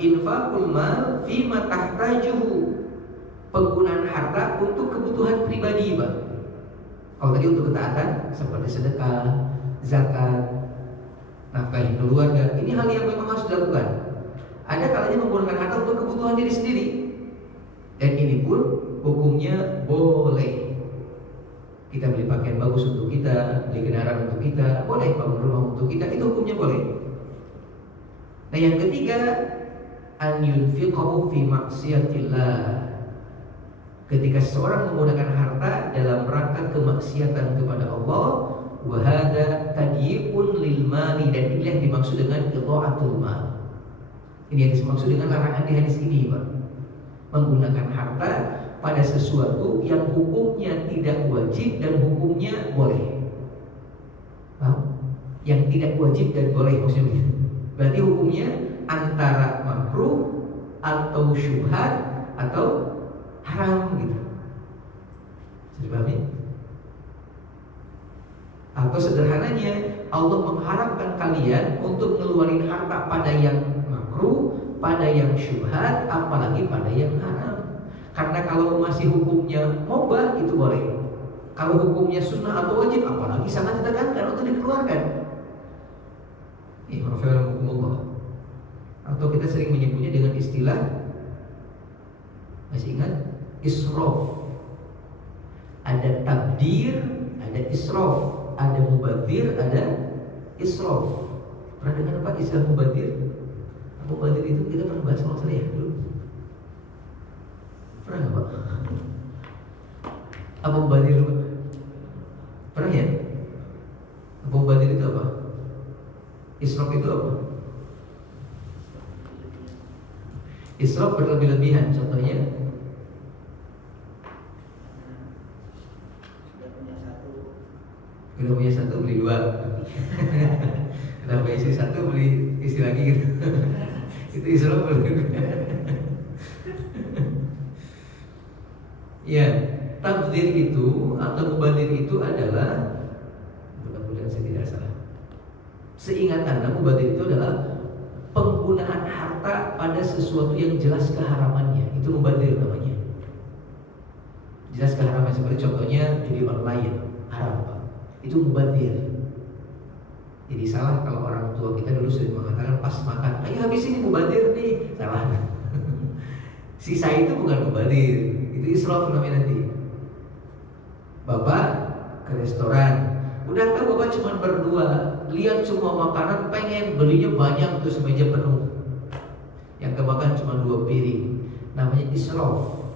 infaqul mal fi ma tahtajuhu. Penggunaan harta untuk kebutuhan pribadi, Pak. Kalau tadi untuk ketaatan seperti sedekah, zakat, nafkahi keluarga, ini hal yang memang harus dilakukan. Ada kalanya menggunakan harta untuk kebutuhan diri sendiri, dan ini pun hukumnya boleh. Kita beli pakaian bagus untuk kita, beli kendaraan untuk kita, boleh. Bangun rumah untuk kita, itu hukumnya boleh. Nah, yang ketiga, an yunfiqahu fi maksiatillah. Ketika seorang menggunakan harta dalam rangka kemaksiatan kepada Allah, wa hadza tadyi'un lil mali, dan inilah yang dimaksud dengan idha'atul mal. Ini yang dimaksud dengan larangan di hadis ini, Pak. Menggunakan harta pada sesuatu yang hukumnya tidak wajib dan hukumnya boleh. Paham? Yang tidak wajib dan boleh maksudnya. Berarti hukumnya antara makruh atau syubhat atau haram gitu. Bisa dipahami? Atau sederhananya, Allah mengharapkan kalian untuk ngeluarin harta pada yang makruh, pada yang syubhat, apalagi pada yang haram. Karena kalau masih hukumnya mubah itu boleh. Kalau hukumnya sunnah atau wajib, apalagi sangat ditekankan untuk dikeluarkan. Atau kita sering menyebutnya dengan istilah, masih ingat? Israf. Ada tabdir, ada israf, ada mubadzir, ada israf. Pernah dengar Pak istilah mubadzir? Mubadzir itu kita pernah bahas sama saya dulu. Pernah nggak Pak? Apa mubadzir Pak? Pernah ya? Apa mubadzir itu apa? Israf itu apa? Israf berlebih-lebihan, contohnya udah punya satu beli 2. Udah punya istri 1 beli istri lagi gitu. Itu israf berlebih-lebihan. Ya, tabdzir itu atau mubadzir itu adalah, mudah-mudahan saya tidak salah, seingat Anda, mubadzir itu adalah penggunaan harta pada sesuatu yang jelas keharamannya. Itu mubadzir namanya. Jelas keharaman, seperti contohnya judi online, haram Pak. Itu mubadzir. Jadi salah kalau orang tua kita dulu sering mengatakan pas makan, ayo habis ini mubadzir nih. Salah. Sisa itu bukan mubadzir, itu israf namanya nanti. Bapak ke restoran, udah tahu Bapak cuma berdua, lihat semua makanan, pengen belinya banyak tuh semeja penuh. Yang kemakan cuma 2 piring. Namanya israf.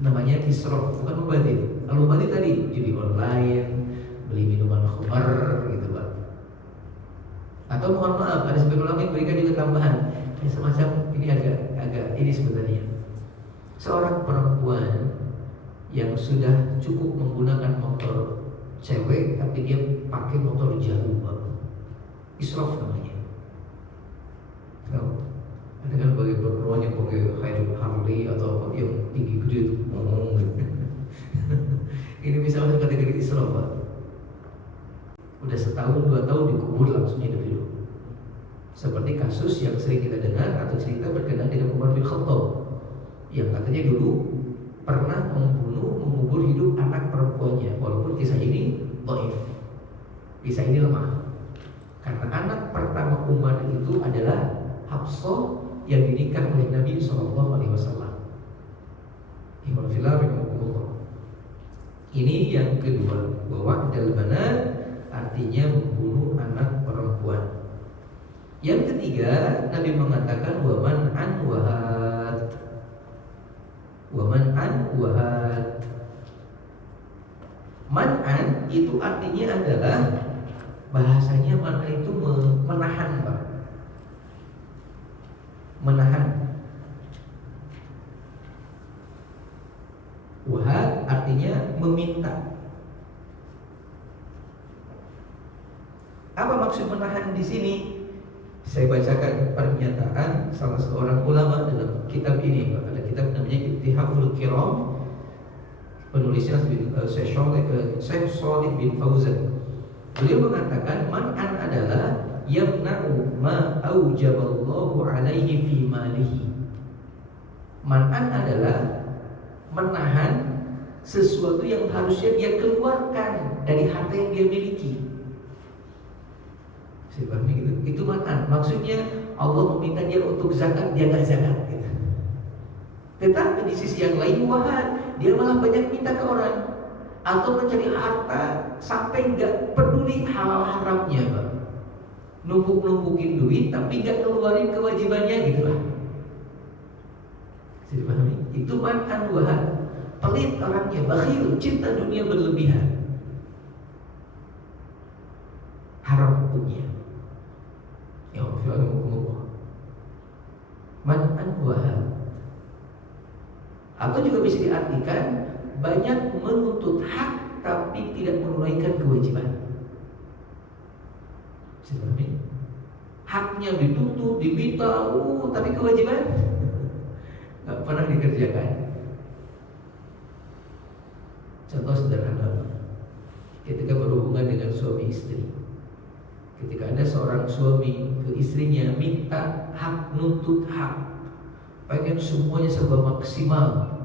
Namanya israf, bukan mubadzir. Kalau mubadzir tadi judi online, beli minuman khamar gitu Pak. Atau mohon maaf, ada sebagian ulama yang berikan juga tambahan. Semacam ini agak ini sebenarnya. Seorang perempuan yang sudah cukup menggunakan motor cewek, tapi dia pakai motor jauh Pak. Israf namanya. Tahu? Ada kan bagi perempuan yang pakai Harley atau apa yang tinggi gede itu ngomong gitu. Ini bisa masuk kategori israf Pak. Udah setahun 2 tahun dikubur langsung hidup-hidup. Seperti kasus yang sering kita dengar atau cerita berkenaan dengan Umar bin Khattab, yang katanya dulu pernah mengubur hidup anak perempuannya. Walaupun kisah ini dhaif, kisah ini lemah. Karena anak pertama Umar itu adalah Hafsah yang dinikah oleh Nabi SAW. Ini yang kedua, bahwa dalbana artinya membunuh anak perempuan. Yang ketiga, Nabi mengatakan waman an wahat. Waman an wahat. Man'an itu artinya adalah, bahasanya man'an itu menahan Pak. Menahan. Wahat artinya meminta. Apa maksud menahan di sini? Saya bacakan pernyataan salah seorang ulama dalam kitab ini. Ada kitab namanya Ittihaful Kiram, penulisnya Syekh Shalih bin Fauzan. Beliau mengatakan man'an adalah yamna'u ma aujaballahu alaihi fi malihi. Man'an adalah menahan sesuatu yang harusnya dia keluarkan dari harta yang dia miliki. Saya pahami gitu. Itu man'an. Maksudnya Allah meminta dia untuk zakat, dia nggak zakat gitu. Tetapi di sisi yang lain wahan, dia malah banyak minta ke orang atau mencari harta sampai nggak peduli halal haramnya, Pak. Numpuk-numpukin duit tapi nggak keluarin kewajibannya gitu lah. Saya pahami. Itu man'an wahan. Pelit orangnya, bakhil, cinta dunia berlebihan. Haram hukumnya. Ya Allah, man'an wahan. Atau juga bisa diartikan banyak menuntut hak tapi tidak menunaikan kewajiban. Seperti haknya dituntut, diminta, tapi kewajiban nggak pernah dikerjakan. Contoh sederhana, ketika berhubungan dengan suami istri, ketika ada seorang suami ke istrinya minta hak, nuntut hak, pengen semuanya serba maksimal,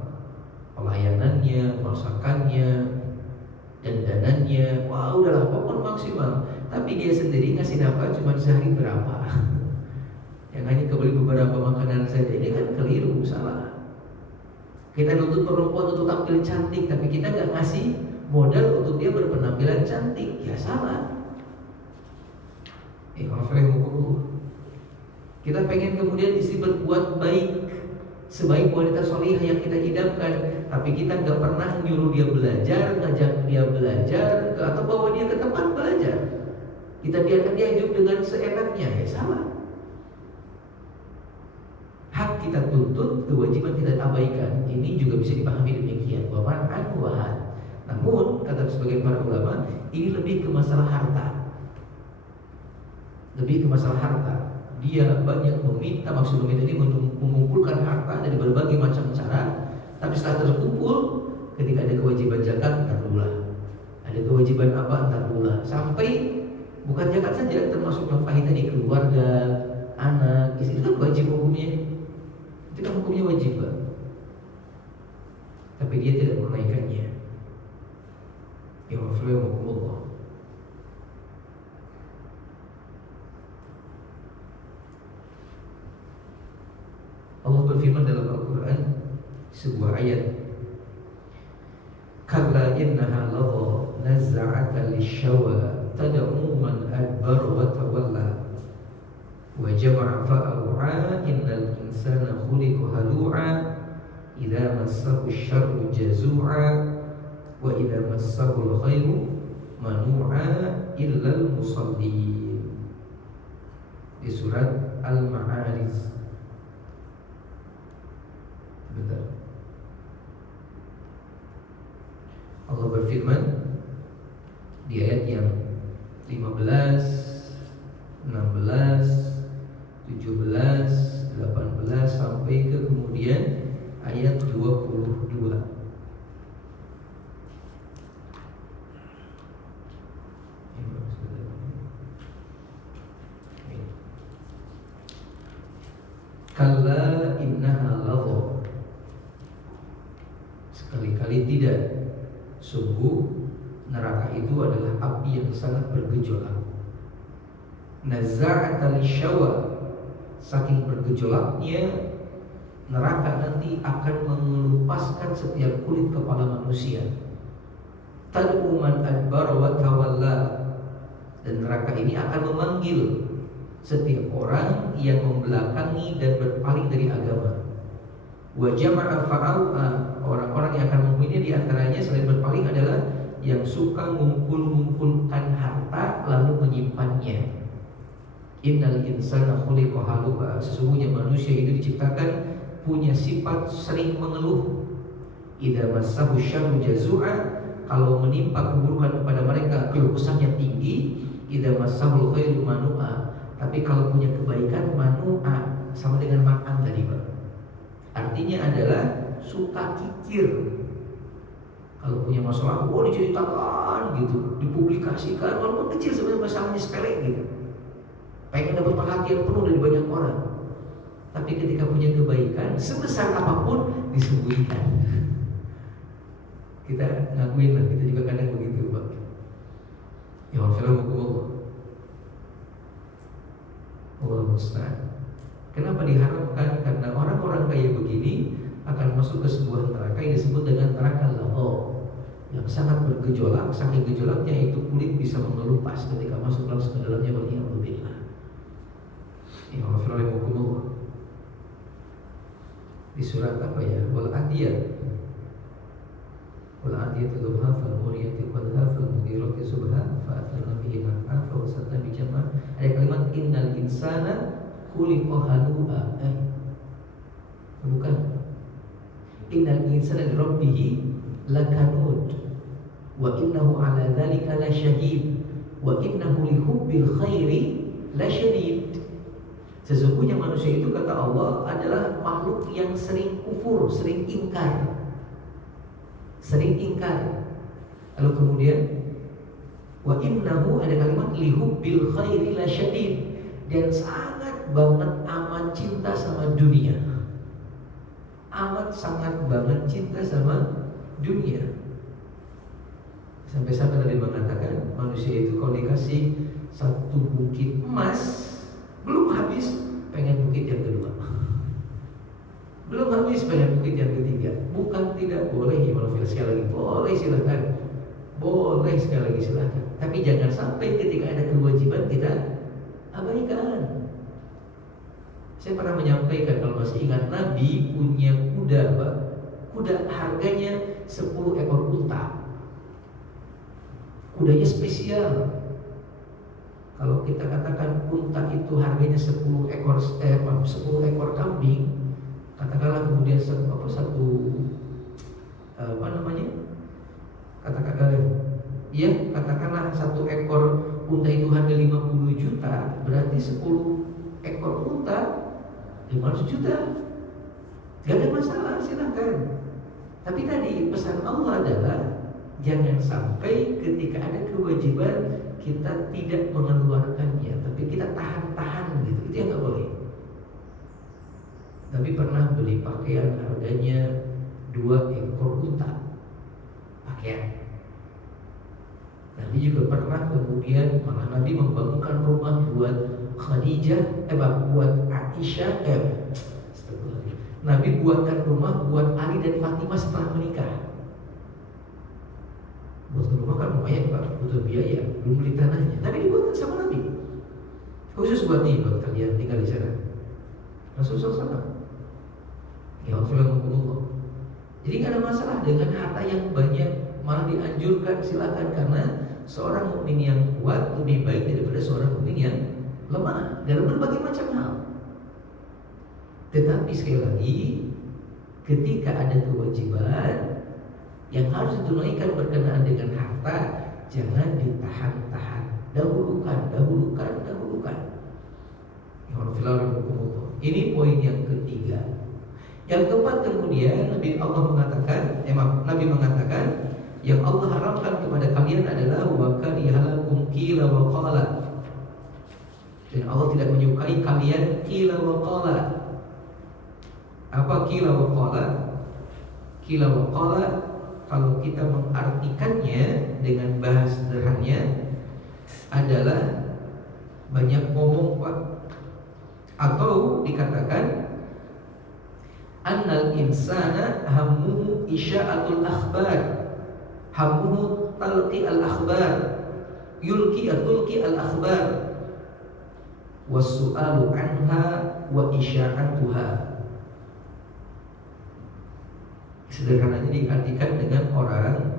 pelayanannya, masakannya, dandanannya, wah udahlah pokoknya maksimal. Tapi dia sendiri ngasih nafkah cuma sehari berapa, yang hanya kebeli beberapa makanan saja. Ini kan keliru, salah. Kita nuntut perempuan untuk tampil cantik, tapi kita nggak ngasih modal untuk dia berpenampilan cantik, ya salah. Kita pengen kemudian istri berbuat baik, sebaik wanita solihah yang kita idamkan, tapi kita nggak pernah nyuruh dia belajar, ngajak dia belajar, atau bawa dia ke tempat belajar. Kita biarkan dia hidup dengan seenaknya, ya salah. Hak kita tuntut, kewajiban kita abaikan. Ini juga bisa dipahami demikian, bahwa man'an wahan. Namun kata sebagian para ulama, ini lebih ke masalah harta. Lebih ke masalah harta. Dia banyak meminta, maksud meminta ini mengumpulkan harta dari berbagai macam cara. Tapi setelah terkumpul, ketika ada kewajiban zakat, entar dulu lah. Ada kewajiban apa, entar dulu lah. Sampai bukan zakat saja, termasuk nafkah tadi, keluarga, anak, istri, itu kan wajib hukumnya. Itu kan hukumnya wajib, Pak. Tapi dia tidak menunaikannya. Ya Allah. Allah berfirman dalam Al-Quran, sebuah ayat, kalla innaha ladha nazza'atan lisyawa tad'u man adbar wa tawalla wa jama'a fa'au'a innal insana khuliqa halu'a idza massahu syarru jazu'a wa idza massahu khairu manu'a illal musallin. Di surat Al-Ma'arij. Betul. Allah berfirman di ayat yang 15, 16, 17, 18 sampai ke kemudian ayat 22. Kalla innaha ladha, sekali-kali tidak, sungguh neraka itu adalah api yang sangat bergejolak. Nazza'atan lisyawa, saking bergejolaknya neraka nanti akan mengelupaskan setiap kulit kepala manusia. Tad'u man adbara wa tawalla, dan neraka ini akan memanggil setiap orang yang membelakangi dan berpaling dari agama. Wa jama'a fa'au'a, orang-orang yang akan menghuninya di antaranya selain berpaling adalah yang suka ngumpul-ngumpulkan harta lalu menyimpannya. Innal insana khuliqa halu'a, sesungguhnya manusia itu diciptakan punya sifat sering mengeluh. Idza massahu syarru jazu'a, kalau menimpa keburukan kepada mereka keluh kesahnya tinggi. Idza massahul khairu manu'a. Tapi kalau punya kebaikan manu'a sama dengan makan tadi, Pak. Artinya adalah suka kikir. Kalau punya masalah, diceritakan gitu, dipublikasikan, walaupun kecil sebenarnya masalahnya sepele gitu. Pengen dapat perhatian penuh dari banyak orang. Tapi ketika punya kebaikan, sebesar apapun disembunyikan. Kita ngakuin lah, kita juga kadang begitu, Pak. Ya Allah, Allah musta'an. Kenapa diharapkan? Karena orang-orang kaya begini akan masuk ke sebuah neraka yang disebut dengan neraka lahab, yang sangat bergejolak. Saking gejolaknya itu kulit bisa mengelupas ketika masuk langsung ke dalamnya. Waliyahulillah. Ya Allah, di surat apa ya? Wal adiyat dhubha fal muriyati qadha fal mughirati subha fa athna bihi naf'a fa wasatna bi jama'. Ada kalimat innal insana khuliqa halu'a. Bukan. Innal insana li rabbih lakanud wa innahu ala dzalika lasyahid wa innahu li hubbil khairi lasyadid. Sesungguhnya manusia itu, kata Allah, adalah makhluk yang sering kufur, sering ingkar. Lalu kemudian wa innahu, ada kalimat lihubbil khairi lasyadid, dan sangat banget amat cinta sama dunia. Sangat banget cinta sama dunia. Sampai-sampai Nabi mengatakan manusia itu kalau dikasih satu bukit emas belum habis, pengen bukit yang kedua. Belum habis, pengen bukit yang ketiga. Bukan tidak boleh, ya manusia, sekali lagi boleh, silahkan. Boleh, sekali lagi silahkan. Tapi jangan sampai ketika ada kewajiban kita abaikan. Saya pernah menyampaikan, kalau masih ingat, Nabi punya kuda, Pak. Kuda harganya 10 ekor unta. Kudanya spesial. Kalau kita katakan unta itu harganya 10 ekor kambing, katakanlah kemudian katakanlah satu ekor unta itu harga 50 juta, berarti 10 ekor unta 500 juta. Gak ada masalah, silahkan. Tapi tadi pesan Allah adalah jangan sampai ketika ada kewajiban kita tidak mengeluarkannya, tapi kita tahan-tahan gitu. Itu yang nggak boleh. Nabi pernah beli pakaian harganya 2 ekor unta pakaian. Nabi juga pernah kemudian malah Nabi membangunkan rumah buat Khadijah, buat Aisyah. Nabi buatkan rumah buat Ali dan Fatimah setelah menikah. Buat rumah kan lumayan, Pak, butuh biaya, belum beli tanahnya. Tapi dibuatkan sama Nabi, khusus buat kalian tinggal di sana. Rasulullah SAW. Ya Allah. Jadi nggak ada masalah dengan harta yang banyak, malah dianjurkan, silakan, karena seorang mukmin yang kuat lebih baik daripada seorang mukmin yang lemah dalam berbagai macam hal. Tetapi sekali lagi, ketika ada kewajiban yang harus ditunaikan berkenaan dengan harta, jangan ditahan-tahan. Dahulukan. Ini poin yang ketiga. Yang keempat, kemudian Nabi mengatakan yang Allah haramkan kepada kalian adalah wa karihalakum qila wa qala. Dan Allah tidak menyukai kalian qila wa qala. Apa qila wa qala? Qila wa qala, kalau kita mengartikannya dengan bahasa sederhananya adalah banyak ngomong, Pak. Atau dikatakan annal insana hammuhu isya'atul akhbar, hammuhu talqi al akhbar, tulqi al akhbar, was-su'alu anha wa isya'atuha. Sederhananya diartikan dengan orang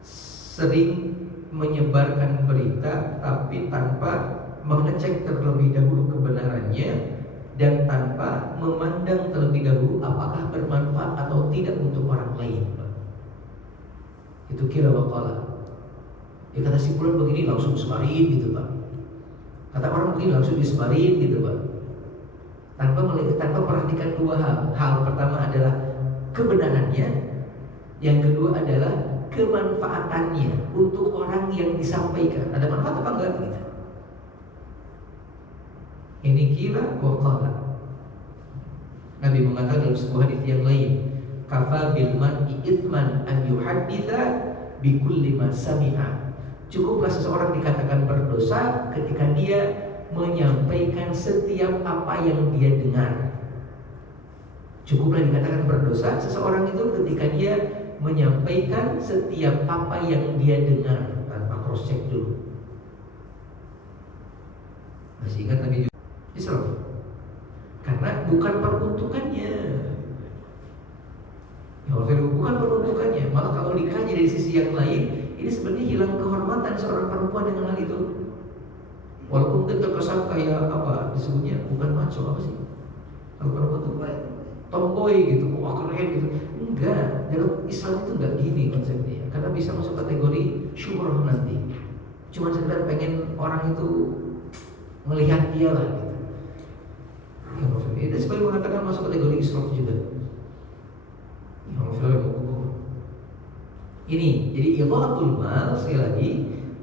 sering menyebarkan berita tapi tanpa mengecek terlebih dahulu kebenarannya dan tanpa memandang terlebih dahulu apakah bermanfaat atau tidak untuk orang lain. Itu kira waqala. Ya kata si fulan begini langsung sebarin gitu Pak. Kata orang begini langsung disebarin gitu Pak. Tanpa perhatikan dua hal. Hal pertama adalah kebenarannya, yang kedua adalah kemanfaatannya untuk orang yang disampaikan. Ada manfaat apa enggak gitu? Ini kira waqala. Nabi mengatakan dalam sebuah hadis yang lain, kafa bil mar'i ithman an yuhadditha bi kulli ma sami'a. Cukuplah seseorang dikatakan berdosa ketika dia menyampaikan setiap apa yang dia dengar. Cukuplah dikatakan berdosa seseorang itu ketika dia menyampaikan setiap apa yang dia dengar tanpa cross check dulu. Masih ingat Nabi Isra? Karena bukan peruntukannya. Ya, bukan peruntukannya. Malah kalau dikaji dari sisi yang lain, ini sebenarnya hilang kehormatan seorang perempuan dengan hal itu. Walaupun kita terkesan kayak apa disebutnya, bukan maco, apa sih? Kalau perempuan itu tomboy gitu, wah keren gitu. Enggak, dalam Islam itu enggak gini konsepnya. Karena bisa masuk kategori syuhrah nanti. Cuma sekedar pengen orang itu melihat dia lah gitu. Ya, itu sebagai mengatakan masuk kategori israf juga. Ya, ini jadi idha'atul mal sekali lagi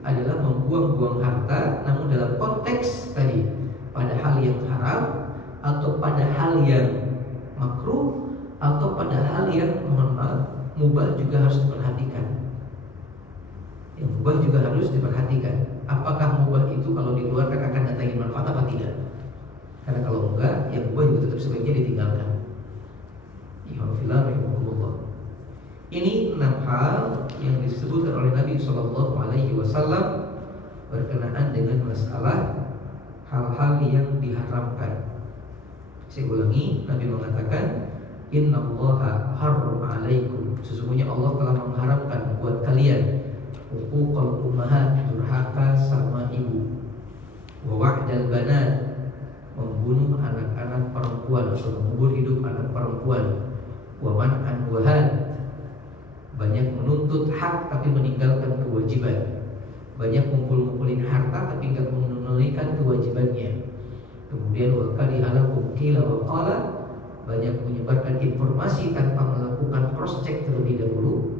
adalah membuang-buang harta, namun dalam konteks tadi pada hal yang haram atau pada hal yang makruh atau pada hal yang mohon maaf mubah juga harus diperhatikan. Yang mubah juga harus diperhatikan. Apakah mubah itu kalau dikeluarkan akan datangin manfaat apa tidak? Karena kalau enggak, yang mubah juga tetap sebaiknya ditinggalkan. Ini 6 hal yang disebutkan oleh Nabi SAW berkenaan dengan masalah hal-hal yang diharamkan. Saya ulangi, Nabi mengatakan, Innallaha harrama alaikum, sesungguhnya Allah telah mengharamkan buat kalian uquqal ummahat, durhaka sama ibu, wa wa'dal banat, membunuh anak-anak perempuan atau mengubur hidup anak perempuan, wa man'an wahad, banyak menuntut hak tapi meninggalkan kewajiban, banyak ngumpulin harta tapi enggak menunaikan kewajibannya. Kemudian wa karihalakum qila wa qala, banyak menyebarkan informasi tanpa melakukan cross check terlebih dahulu.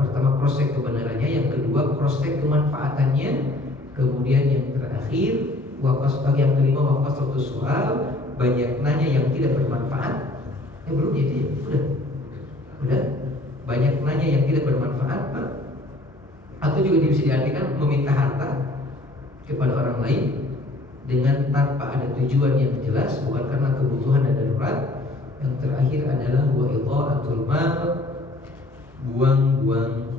Pertama cross check kebenarannya, yang kedua cross check kemanfaatannya, kemudian yang terakhir yang kelima waqasatus soal, banyak nanya yang tidak bermanfaat. Belum itu ya? Udah. Banyak nanya yang tidak bermanfaat, Pak. Atau juga bisa diartikan meminta harta kepada orang lain dengan tanpa ada tujuan yang jelas, bukan karena kebutuhan dan darurat. Yang terakhir adalah wa idha'atul mal, buang-buang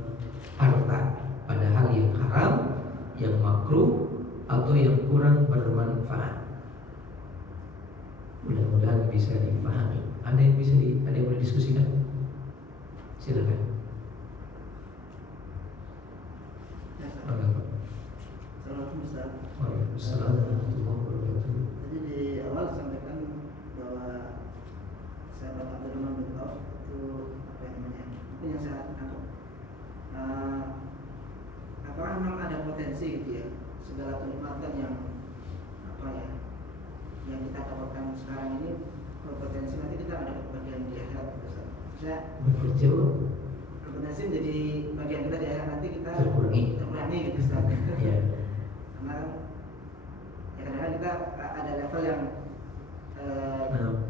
harta pada hal yang haram, yang makruh atau yang kurang bermanfaat. Mudah-mudahan bisa dipahami. Ada yang boleh diskusikan? Silakan. Assalamualaikum Ustaz. Waalaikumsalam warahmatullahi wabarakatuh. Jadi di awal disampaikan bahwa sahabat Abdurrahman bin Auf itu apa yang namanya? Mungkin yang saya tangkap. Apakah memang ada potensi gitu ya? Segala kenikmatan yang yang kita dapatkan sekarang ini berpotensi nanti kita ada kebahagiaan di akhirat, Ustaz. Saya berpotensi menjadi bagian kita di akhirat nanti kita terkurangi gitu, Ustaz. Iya. Karena ya kadang-kadang kita ada level yang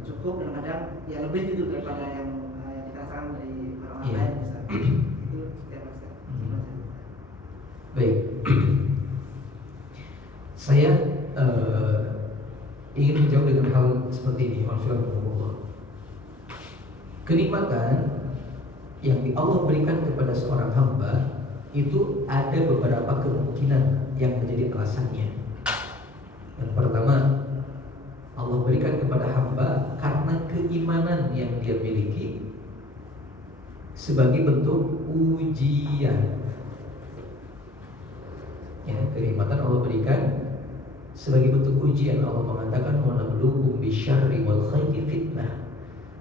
cukup dan kadang ya lebih gitu daripada yang kita rasakan dari orang lain, Ustaz. Itu setiap Ustaz. Baik. Saya ingin menjawab dengan hal seperti ini. Kenikmatan yang Allah berikan kepada seorang hamba itu ada beberapa kemungkinan yang menjadi alasannya. Yang pertama, Allah berikan kepada hamba karena keimanan yang dia miliki sebagai bentuk ujian. Ya, kenikmatan Allah berikan sebagai bentuk ujian. Allah mengatakan wa nabluukum bisyarri wal khairi fitnah,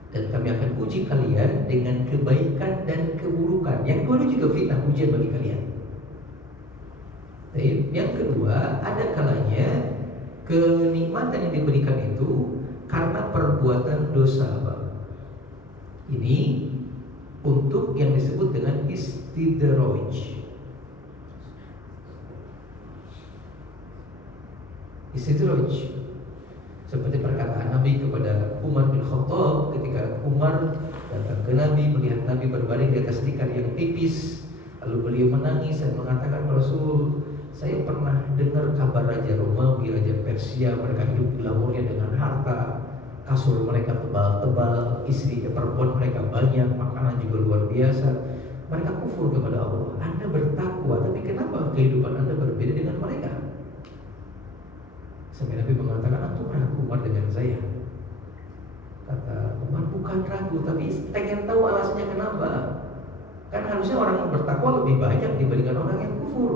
dan kami akan uji kalian dengan kebaikan dan keburukan. Yang kedua juga fitnah, ujian bagi kalian. Yang kedua, ada kalanya kenikmatan yang diberikan itu karena perbuatan dosa, Pak. Ini untuk yang disebut dengan istidraj. Istidraj seperti perkataan Nabi kepada Umar bin Khattab ketika Umar datang ke Nabi, melihat Nabi berbaring di atas tikar yang tipis, lalu beliau menangis dan mengatakan, Rasul, saya pernah dengar kabar Raja Romawi, Raja Persia, mereka hidup glamornya dengan harta, kasur mereka tebal-tebal, istri perempuan mereka banyak, makanan juga luar biasa. Mereka kufur kepada Allah. Anda bertakwa, tapi kenapa kehidupan Anda berbeda dengan mereka? Sampai Nabi mengatakan, antum ragu Umar dengan saya. Kata Umar, bukan ragu, tapi pengen tahu alasannya kenapa. Kan harusnya orang yang bertakwa lebih banyak dibandingkan orang yang kufur.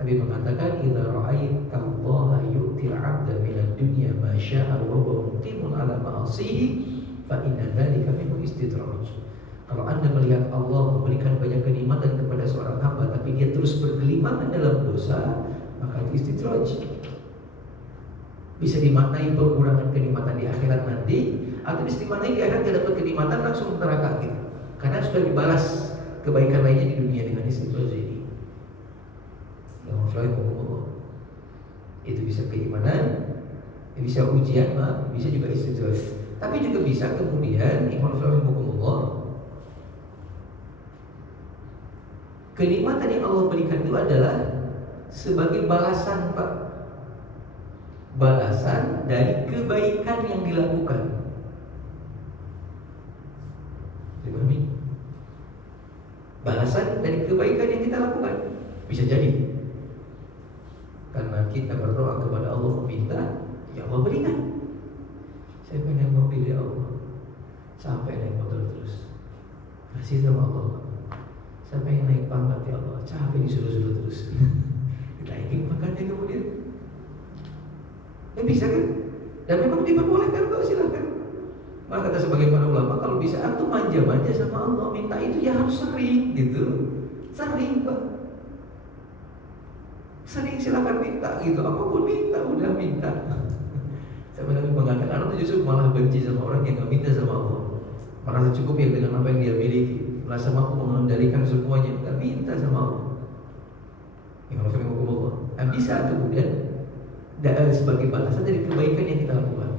Nabi mengatakan, idza ra'aita Allah yu'til 'abda minad dunya ma syaa wa huwa muqimun 'ala ma'asihi fa inna dzalika minhu istidraj. Kalau Anda melihat Allah memberikan banyak kenikmatan kepada seorang hamba tapi dia terus bergelimangan dalam dosa, maka itu istidraj. Bisa dimaknai pengurangan kenikmatan di akhirat nanti, atau bisa dimaknai di akhirat tidak dapat kenikmatan langsung neraka gitu. Karena sudah dibalas kebaikan lainnya di dunia dengan istidraj ini. Itu bisa keimanan, bisa ujian, bisa juga istidraj. Tapi juga bisa kemudian kenikmatan yang Allah berikan itu adalah sebagai balasan, Pak. Balasan dari kebaikan yang dilakukan. Dipahami? Balasan dari kebaikan yang kita lakukan. Bisa jadi karena kita berdoa kepada Allah meminta, ya Allah berikan. Saya pengen mobil ya Allah, sampai naik motor terus, kasih sama Allah. Saya pengen naik pangkat ya Allah, capek disuruh-suruh terus. Naikin pangkatnya kemudian. Bisa kan? Dan memang diperbolehkan, Pak, silakan. Maka kata sebagian para ulama, kalau bisa antum manja-manja sama Allah, minta itu ya harus sering gitu. Sering, Pak. Sering silakan minta gitu, apapun minta, udah minta. Sebenarnya mengatakan orang itu justru malah benci sama orang yang nggak minta sama Allah. Merasa cukup ya dengan apa yang dia miliki, merasa mampu mengendalikan semuanya, nggak minta sama Allah. Yang harus Allah. Nah, bisa kemudian sebagai balasan dari kebaikan yang kita lakukan.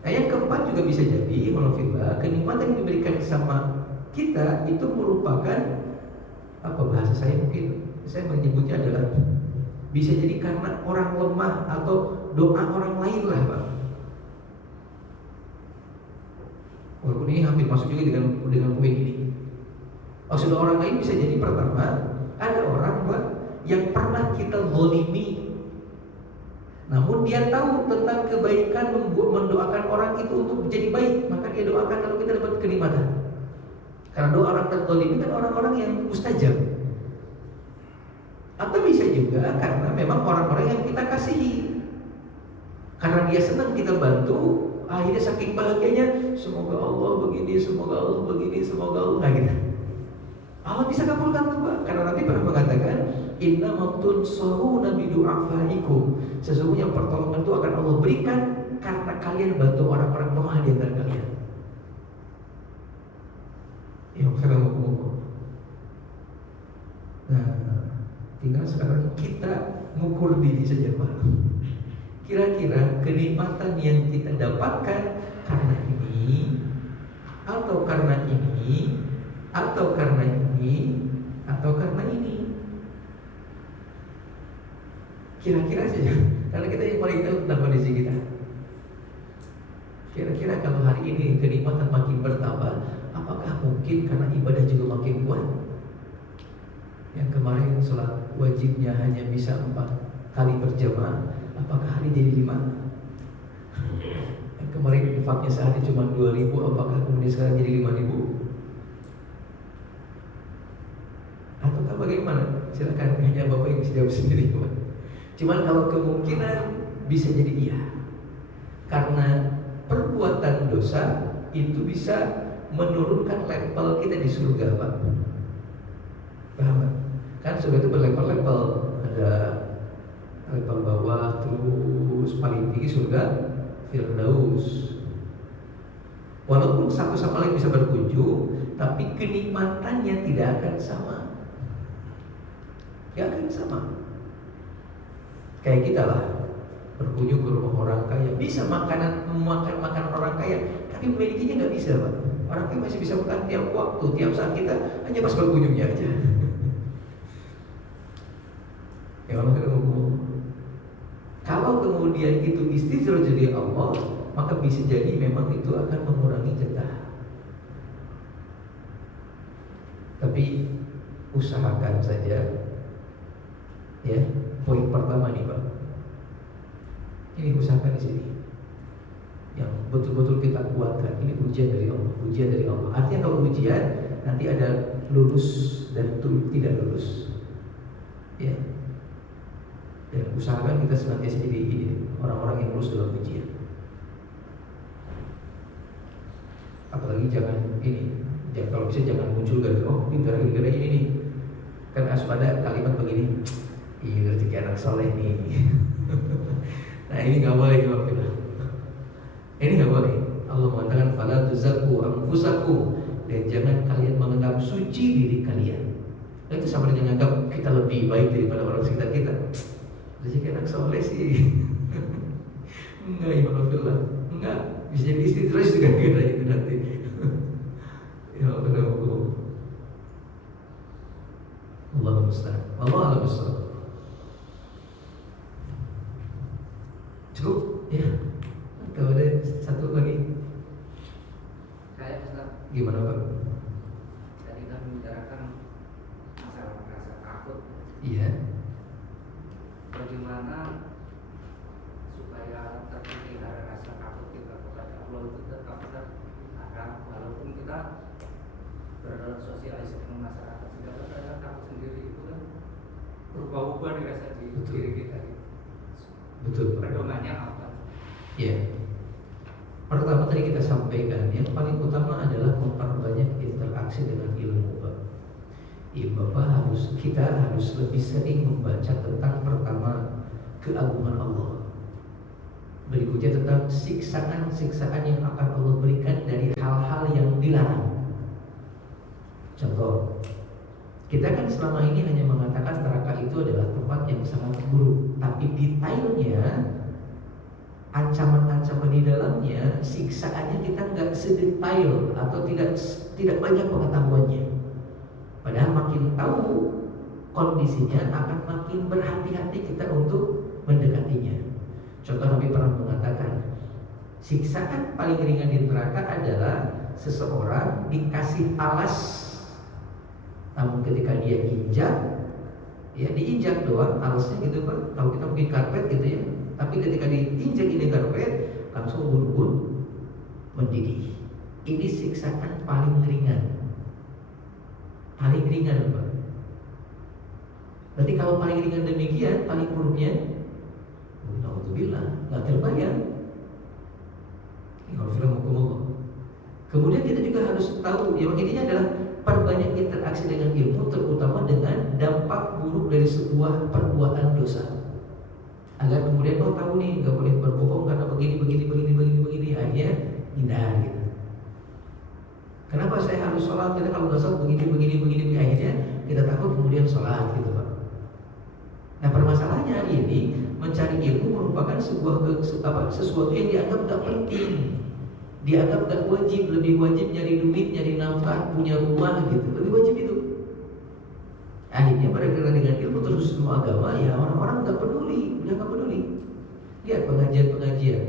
Nah, yang keempat juga bisa jadi, kenikmatan yang diberikan sama kita itu merupakan apa bahasa saya mungkin saya menyebutnya adalah bisa jadi karena orang lemah atau doa orang lain lah, Pak. Walaupun ini hampir masuk juga dengan poin ini. Maksud orang lain bisa jadi pertama ada orang, Pak, yang pernah kita zalimi. Namun dia tahu tentang kebaikan, mendoakan orang itu untuk menjadi baik, maka dia doakan kalau kita dapat kenikmatan. Karena doa orang terzalimi kan orang-orang yang mustajab. Atau bisa juga karena memang orang-orang yang kita kasihi, karena dia senang kita bantu, akhirnya saking bahagianya, semoga Allah begini, semoga Allah begini, semoga Allah gitu. Allah bisa kabulkan tuh, Pak. Karena nanti pernah mengatakan, inna tunsuruna bi du'afaikum. Sesungguhnya pertolongan itu akan Allah berikan karena kalian bantu orang-orang lemah di antara kalian. Ya, nah, tinggal sekarang kita mengukur diri saja, Pak. Kira-kira kenikmatan yang kita dapatkan karena ini, atau karena ini, atau karena ini, atau karena ini. Kira-kira saja, karena kita yang paling tahu tentang kondisi kita. Kira-kira kalau hari ini kenikmatan makin bertambah, apakah mungkin karena ibadah juga makin kuat? Yang kemarin sholat wajibnya hanya bisa 4 kali berjamaah, apakah hari jadi 5? Yang kemarin infaknya sehari cuma 2.000, apakah kemudian sekarang jadi 5.000? Ataukah bagaimana? Silakan, hanya Bapak yang bisa jawab sendiri, Pak. Cuman kalau kemungkinan bisa jadi iya, karena perbuatan dosa itu bisa menurunkan level kita di surga, Pak. Paham? Kan surga itu berlevel-level, ada level bawah, terus paling tinggi surga Firdaus. Walaupun satu sama lain bisa berkunjung, tapi kenikmatannya tidak akan sama. Tidak akan sama. Kayak kita lah, berkunjung ke rumah orang kaya, bisa makan orang kaya, tapi memilikinya nggak bisa, Pak. Orang kaya masih bisa makan tiap waktu, tiap saat, kita hanya pas berkunjungnya aja. Ya Allah, kalau kemudian itu istidrak dari Allah, maka bisa jadi memang itu akan mengurangi jatah. Tapi usahakan saja, ya. Poin pertama nih, Pak. Ini usahakan di sini. Yang betul-betul kita kuatkan. Ini ujian dari Allah, ujian dari Allah. Artinya kalau ujian nanti ada lulus dan tidak lulus. Ya. Dan usahakan kita senantiasa jadi orang-orang yang lulus dalam ujian. Apalagi jangan kalau bisa jangan muncul gara-gara ini nih. Kan ada kalimat begini, iya rezeki anak soleh nih. Nah ini nggak boleh, ini nggak boleh. Allah mengatakan fala tuzakku anfusakum, dan jangan kalian menganggap suci diri kalian. Nah, itu sama dengan menganggap kita lebih baik daripada orang sekitar kita. Rezeki anak soleh sih. Enggak, ya alhamdulillah. Enggak, bisa jadi istri terus juga kita itu nanti. Ya Allah, Allah musta'an. Allah musta'an. Cukup? Ya. Atau ada satu lagi? Saya Ustaz. Gimana Pak? Tadi kan membicarakan masalah rasa takut. Iya. Bagaimana supaya terpelihara rasa takut kita kepada Allah itu tetap ada, walaupun kita bersosialisasi dengan masyarakat, sedangkan rasa takut sendiri itu kan berubah-ubah dirasa di diri kita. Betul. Pedomannya apa? Ya. Pertama tadi kita sampaikan, yang paling utama adalah memperbanyak interaksi dengan ilmu, Pak. Kita harus lebih sering membaca tentang pertama keagungan Allah. Berikutnya tentang siksaan-siksaan yang akan Allah berikan dari hal-hal yang dilarang. Contoh, kita kan selama ini hanya mengatakan neraka itu adalah tempat yang sangat buruk, tapi detailnya, ancaman-ancaman di dalamnya, siksaannya kita nggak sedetail atau tidak banyak pengetahuannya. Padahal makin tahu kondisinya, akan makin berhati-hati kita untuk mendekatinya. Contoh, Nabi pernah mengatakan, siksaan paling ringan di neraka adalah seseorang dikasih alas, namun ketika dia injak, ya diinjak doang alasnya gitu Pak. Kalau kita mungkin karpet gitu ya, tapi ketika diinjak ini karpet, langsung bun-bun mendidih. Ini siksaan paling ringan. Paling ringan Pak. Berarti kalau paling ringan demikian, paling buruknya, alhamdulillah, nggak terbayang. Kemudian kita juga harus tahu, yang intinya adalah perbanyak interaksi dengan ilmu, terutama dengan dampak buruk dari sebuah perbuatan dosa. Agar kemudian tahu nih, nggak boleh berbohong karena begini, akhirnya hindar gitu. Kenapa saya harus sholat? Karena kalau nggak sholat begini, akhirnya kita takut kemudian sholat gitu Pak. Nah permasalahannya hari ini, mencari ilmu merupakan sesuatu yang dianggap nggak penting, dianggap nggak wajib. Lebih wajib nyari duit, nyari nafkah, punya rumah gitu, lebih wajib itu. Akhirnya berkaitan dengan ilmu terus semua agama, ya orang-orang nggak peduli. Lihat pengajian,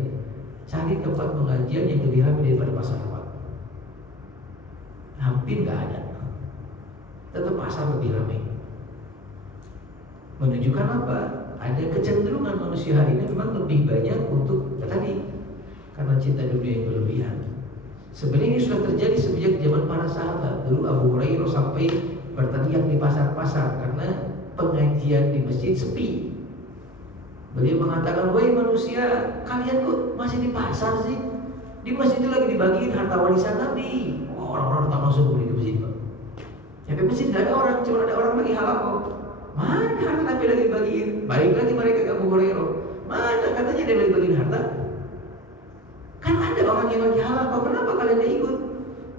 cari tempat pengajian yang lebih ramai daripada pasar Pak. Hampir nggak ada. Tetap pasar lebih ramai. Menunjukkan apa? Ada kecenderungan manusia hari ini memang lebih banyak untuk tadi, karena cinta dunia yang berlebihan. Sebenarnya ini sudah terjadi sejak zaman para sahabat. Dulu Abu Hurairah sampai berteriak di pasar-pasar karena pengajian di masjid sepi. Beliau mengatakan, wahai manusia, kalian kok masih di pasar sih? Di masjid itu lagi dibagiin harta warisan Nabi. Orang-orang datang langsung ke masjid Pak. Sampai masjid tidak ada orang, cuma ada orang lagi halal kok. Mana Nabi lagi bagiin? Balik lagi mereka ke Abu Hurairah. Mana katanya dia lagi bagiin harta? Kan ada orang yang lagi halal, kenapa kalian tidak ikut?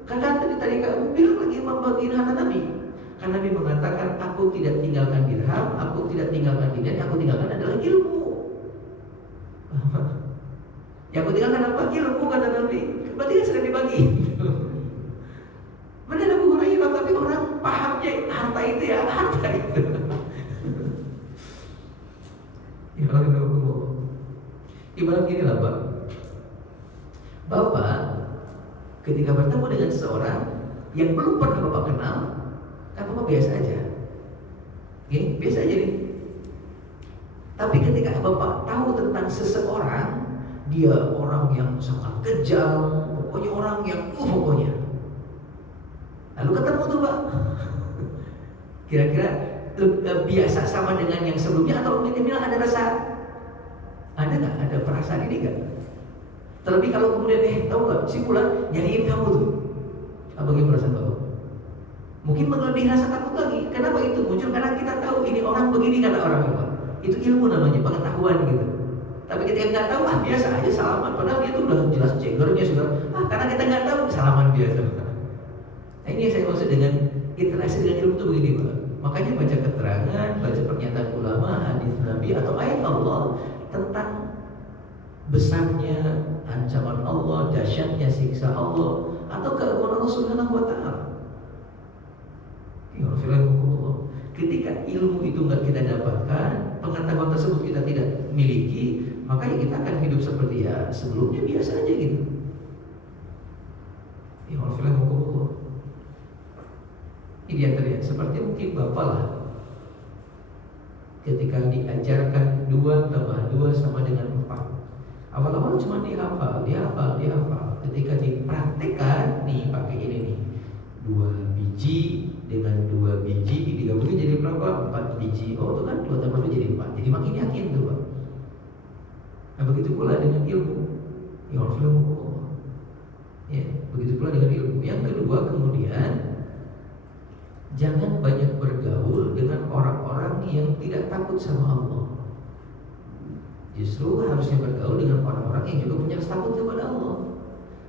Karena tadi kamu bilang lagi membagiin harta Nabi. Karena Nabi mengatakan, aku tidak tinggalkan dirham, aku tidak tinggalkan dinar, yang aku tinggalkan adalah ilmu. Yang aku tinggalkan apa? Ilmu, kata Nabi. Berarti kan sudah dibagi. Benar Abu Hurairah, tapi orang pahamnya harta itu ya, harta itu. Ya Allah, ibarat gini lah Pak. Bapak ketika bertemu dengan seseorang yang belum pernah Bapak kenal, kan Bapak biasa aja. Oke, biasa aja nih. Tapi ketika Bapak tahu tentang seseorang, dia orang yang sangat kejam, pokoknya orang yang pokoknya. Lalu ketemu tuh Pak. Kira-kira biasa sama dengan yang sebelumnya atau mungkin dia ada rasa, ada nggak ada perasaan ini nggak? Terlebih kalau kemudian tahu nggak si Fulan nyariin kamu tuh, apa gimana perasaan Bapak? Mungkin melebihi rasa takut lagi. Kenapa itu muncul? Karena kita tahu ini orang begini kata orang itu. Itu ilmu namanya, pengetahuan gitu. Tapi ketika nggak tahu, biasa aja salaman. Padahal dia tuh udah jelas cegernya sudah. Karena kita nggak tahu, salaman biasa. Nah ini yang saya maksud dengan interaksi dengan ilmu itu begini Pak. Makanya baca keterangan, baca pernyataan ulama, hadis Nabi atau ayat Allah tentang besarnya ancaman Allah, dahsyatnya siksa Allah, atau keagungan Allah Subhanahu wa Ta'ala. Ya Allah, ketika ilmu itu nggak kita dapatkan, pengetahuan tersebut kita tidak miliki, maka ya kita akan hidup seperti ya sebelumnya biasa aja gitu. Ya Allah, ini dia tadi seperti mungkin Bapak lah, ketika diajarkan 2 tambah 2 sama dengan 4. Awal-awal cuma dihafal. Ketika dipraktekkan, nih pakai ini nih, 2 biji dengan 2 biji digabungin jadi berapa? 4 biji. Oh itu kan 2 tambah 2 jadi 4. Jadi makin yakin tuh Pak. Nah begitu pula dengan ilmu. Ya, begitu pula dengan ilmu. Yang kedua kemudian, jangan banyak bergaul dengan orang-orang yang tidak takut sama Allah. Justru harusnya bergaul dengan orang-orang yang juga punya rasa takut kepada Allah.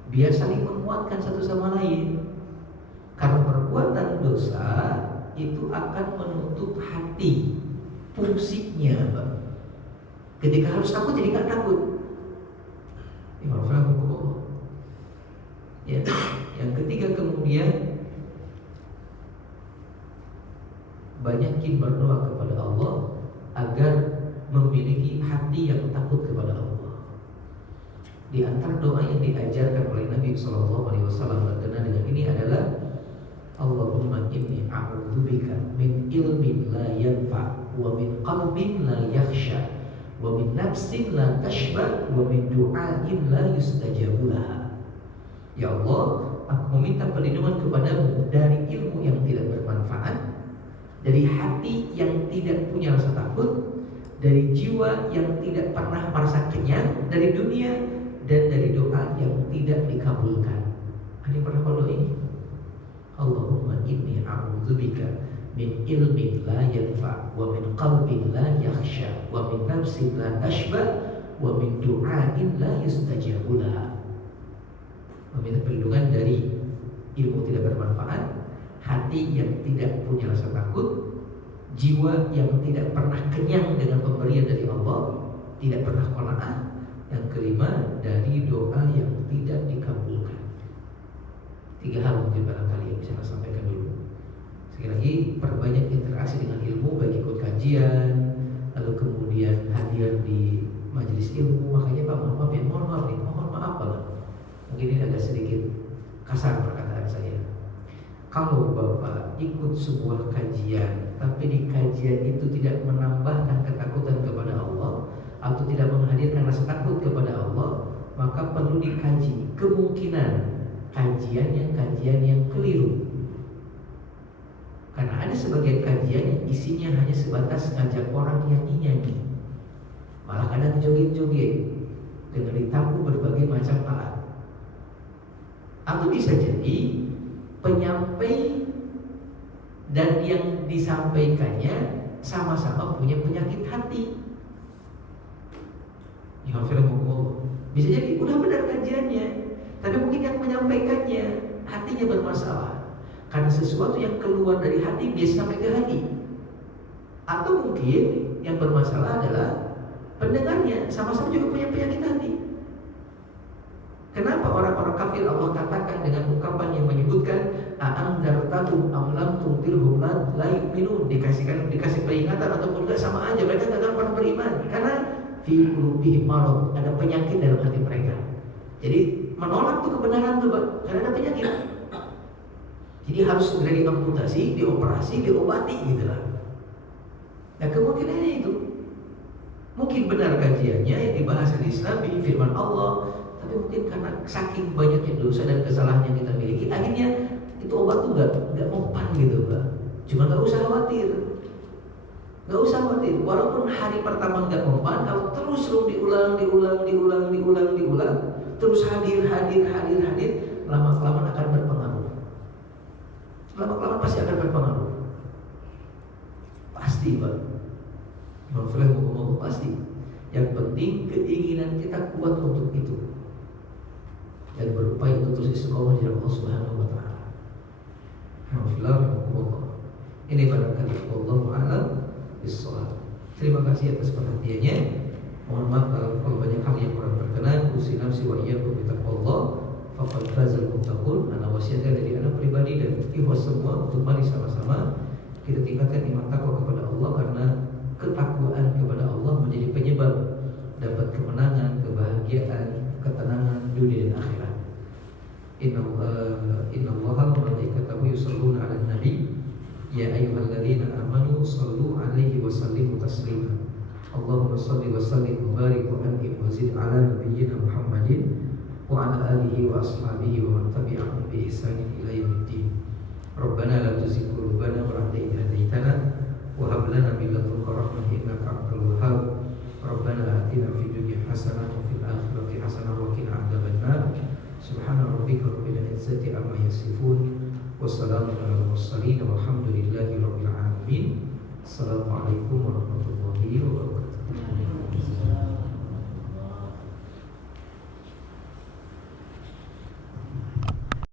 Biar saling menguatkan satu sama lain. Karena perbuatan dosa itu akan menutup hati, fungsinya Pak. Ketika harus takut jadi nggak takut. Ya, yang ketiga kemudian, banyakin berdoa kepada Allah agar memiliki hati yang takut kepada Allah. Di antara doa yang diajarkan oleh Nabi SAW berkenaan dengan ini adalah Allahumma inni a'udzubika min ilmin la yanfa' wa min qalbin la yakhsha wa min nafsin la tashba wa min du'ain la yustajabu laha. Ya Allah, aku meminta perlindungan kepadamu dari ilmu yang tidak bermanfaat, dari hati yang tidak punya rasa takut, dari jiwa yang tidak pernah merasa kenyang dari dunia, dan dari doa yang tidak dikabulkan. Ada yang pernah berdoa ini? Allahumma inni a'udzubika min ilmin la yanfa' wa min qalbin la yakhsha wa min nafsin la tashba wa min du'ain la yustajabu laha. Meminta perlindungan dari ilmu tidak bermanfaat, hati yang tidak punya rasa takut, jiwa yang tidak pernah kenyang dengan pemberian dari Allah, tidak pernah qanaah. Yang kelima, dari doa yang tidak dikabulkan. 3 hal mungkin barangkali yang bisa saya sampaikan dulu. Sekali lagi, perbanyak interaksi dengan ilmu, baik ikut kajian, lalu kemudian hadir di majelis ilmu. Makanya Pak, mohon maaf lah. Mungkin ini agak sedikit kasar perkataan saya. Kalau Bapak ikut sebuah kajian, tapi di kajian itu tidak menambahkan ketakutan kepada Allah atau tidak menghadirkan rasa takut kepada Allah, maka perlu dikaji kemungkinan kajian yang keliru. Karena ada sebagian kajian yang isinya hanya sebatas ngajak orang nyanyi-nyanyi, malah kadang joget-joget dengan ditapu berbagai macam alat. Atau bisa jadi penyampai dan yang disampaikannya sama-sama punya penyakit hati. Ya firman, bisa jadi udah benar kajiannya, tapi mungkin yang menyampaikannya hatinya bermasalah. Karena sesuatu yang keluar dari hati biasa sampai ke hati. Atau mungkin yang bermasalah adalah pendengarnya, sama-sama juga punya penyakit hati. Kenapa orang-orang kafir Allah katakan dengan ungkapan yang menyebutkan a'andartahum am lam tundirhum la yu'minun, dikasih peringatan ataupun enggak sama aja, mereka enggak akan pernah beriman. Karena fi qulubihim marad, ada penyakit dalam hati mereka. Jadi menolak tuh kebenaran tuh, Pak, karena ada penyakit. Jadi harus segera diamputasi, dioperasi, diobati gitu lah. Nah kemungkinannya itu mungkin benar kajiannya yang dibahas di Islam, di firman Allah, tapi mungkin karena saking banyaknya dosa dan kesalahan yang kita miliki, akhirnya itu obat tuh nggak mempan gitu, Pak. Cuma nggak usah khawatir, Walaupun hari pertama nggak mempan, kalau terus diulang, terus hadir, lama-kelamaan akan berpengaruh. Lama-kelamaan pasti akan berpengaruh. Pasti, Pak. Ngomong pasti. Yang penting keinginan kita kuat untuk itu dan berupaya untuk terus istiqomah di Allah Subhanahu wa taala. Ini barangkali wallahu a'lam bissawab. Terima kasih atas perhatiannya. Mohon maaf kalau banyak hal yang kurang berkenan. Usi nafsi wa iyyakum bittaqwallah faqad fazal muttaqun. Ana wasiatkan dari anak pribadi dan ikhwas semua untuk mari sama-sama kita tingkatkan iman takwa kepada Allah, karena ketakwaan kepada Allah menjadi penyebab dapat kemenangan, kebahagiaan, ketenangan dunia dan akhirat. Innallaha wa malaikatahu yusholluna 'alan nabi ya ayyuhalladzina amanu shallu 'alaihi wa sallimu taslima. Allahumma shalli wa sallim wa barik wa an'im wa zid 'ala nabiyyina Muhammadin wa 'ala alihi wa ashabihi wa man tabi'ahum bi ihsanin ila yaumiddin. Rabbana la tuzigh qulubana ba'da idh hadaytana wa hab lana min ladunka rahmatan innaka antal wahhab. Rabbana atina fid dunya hasanah wa fil akhirati hasanah wa qina adzabannar. Subhana rabbika rabbil izzati amma yasifun wa salamun alal mursalin walhamdulillahi rabbil alamin. Assalamualaikum warahmatullahi wabarakatuh.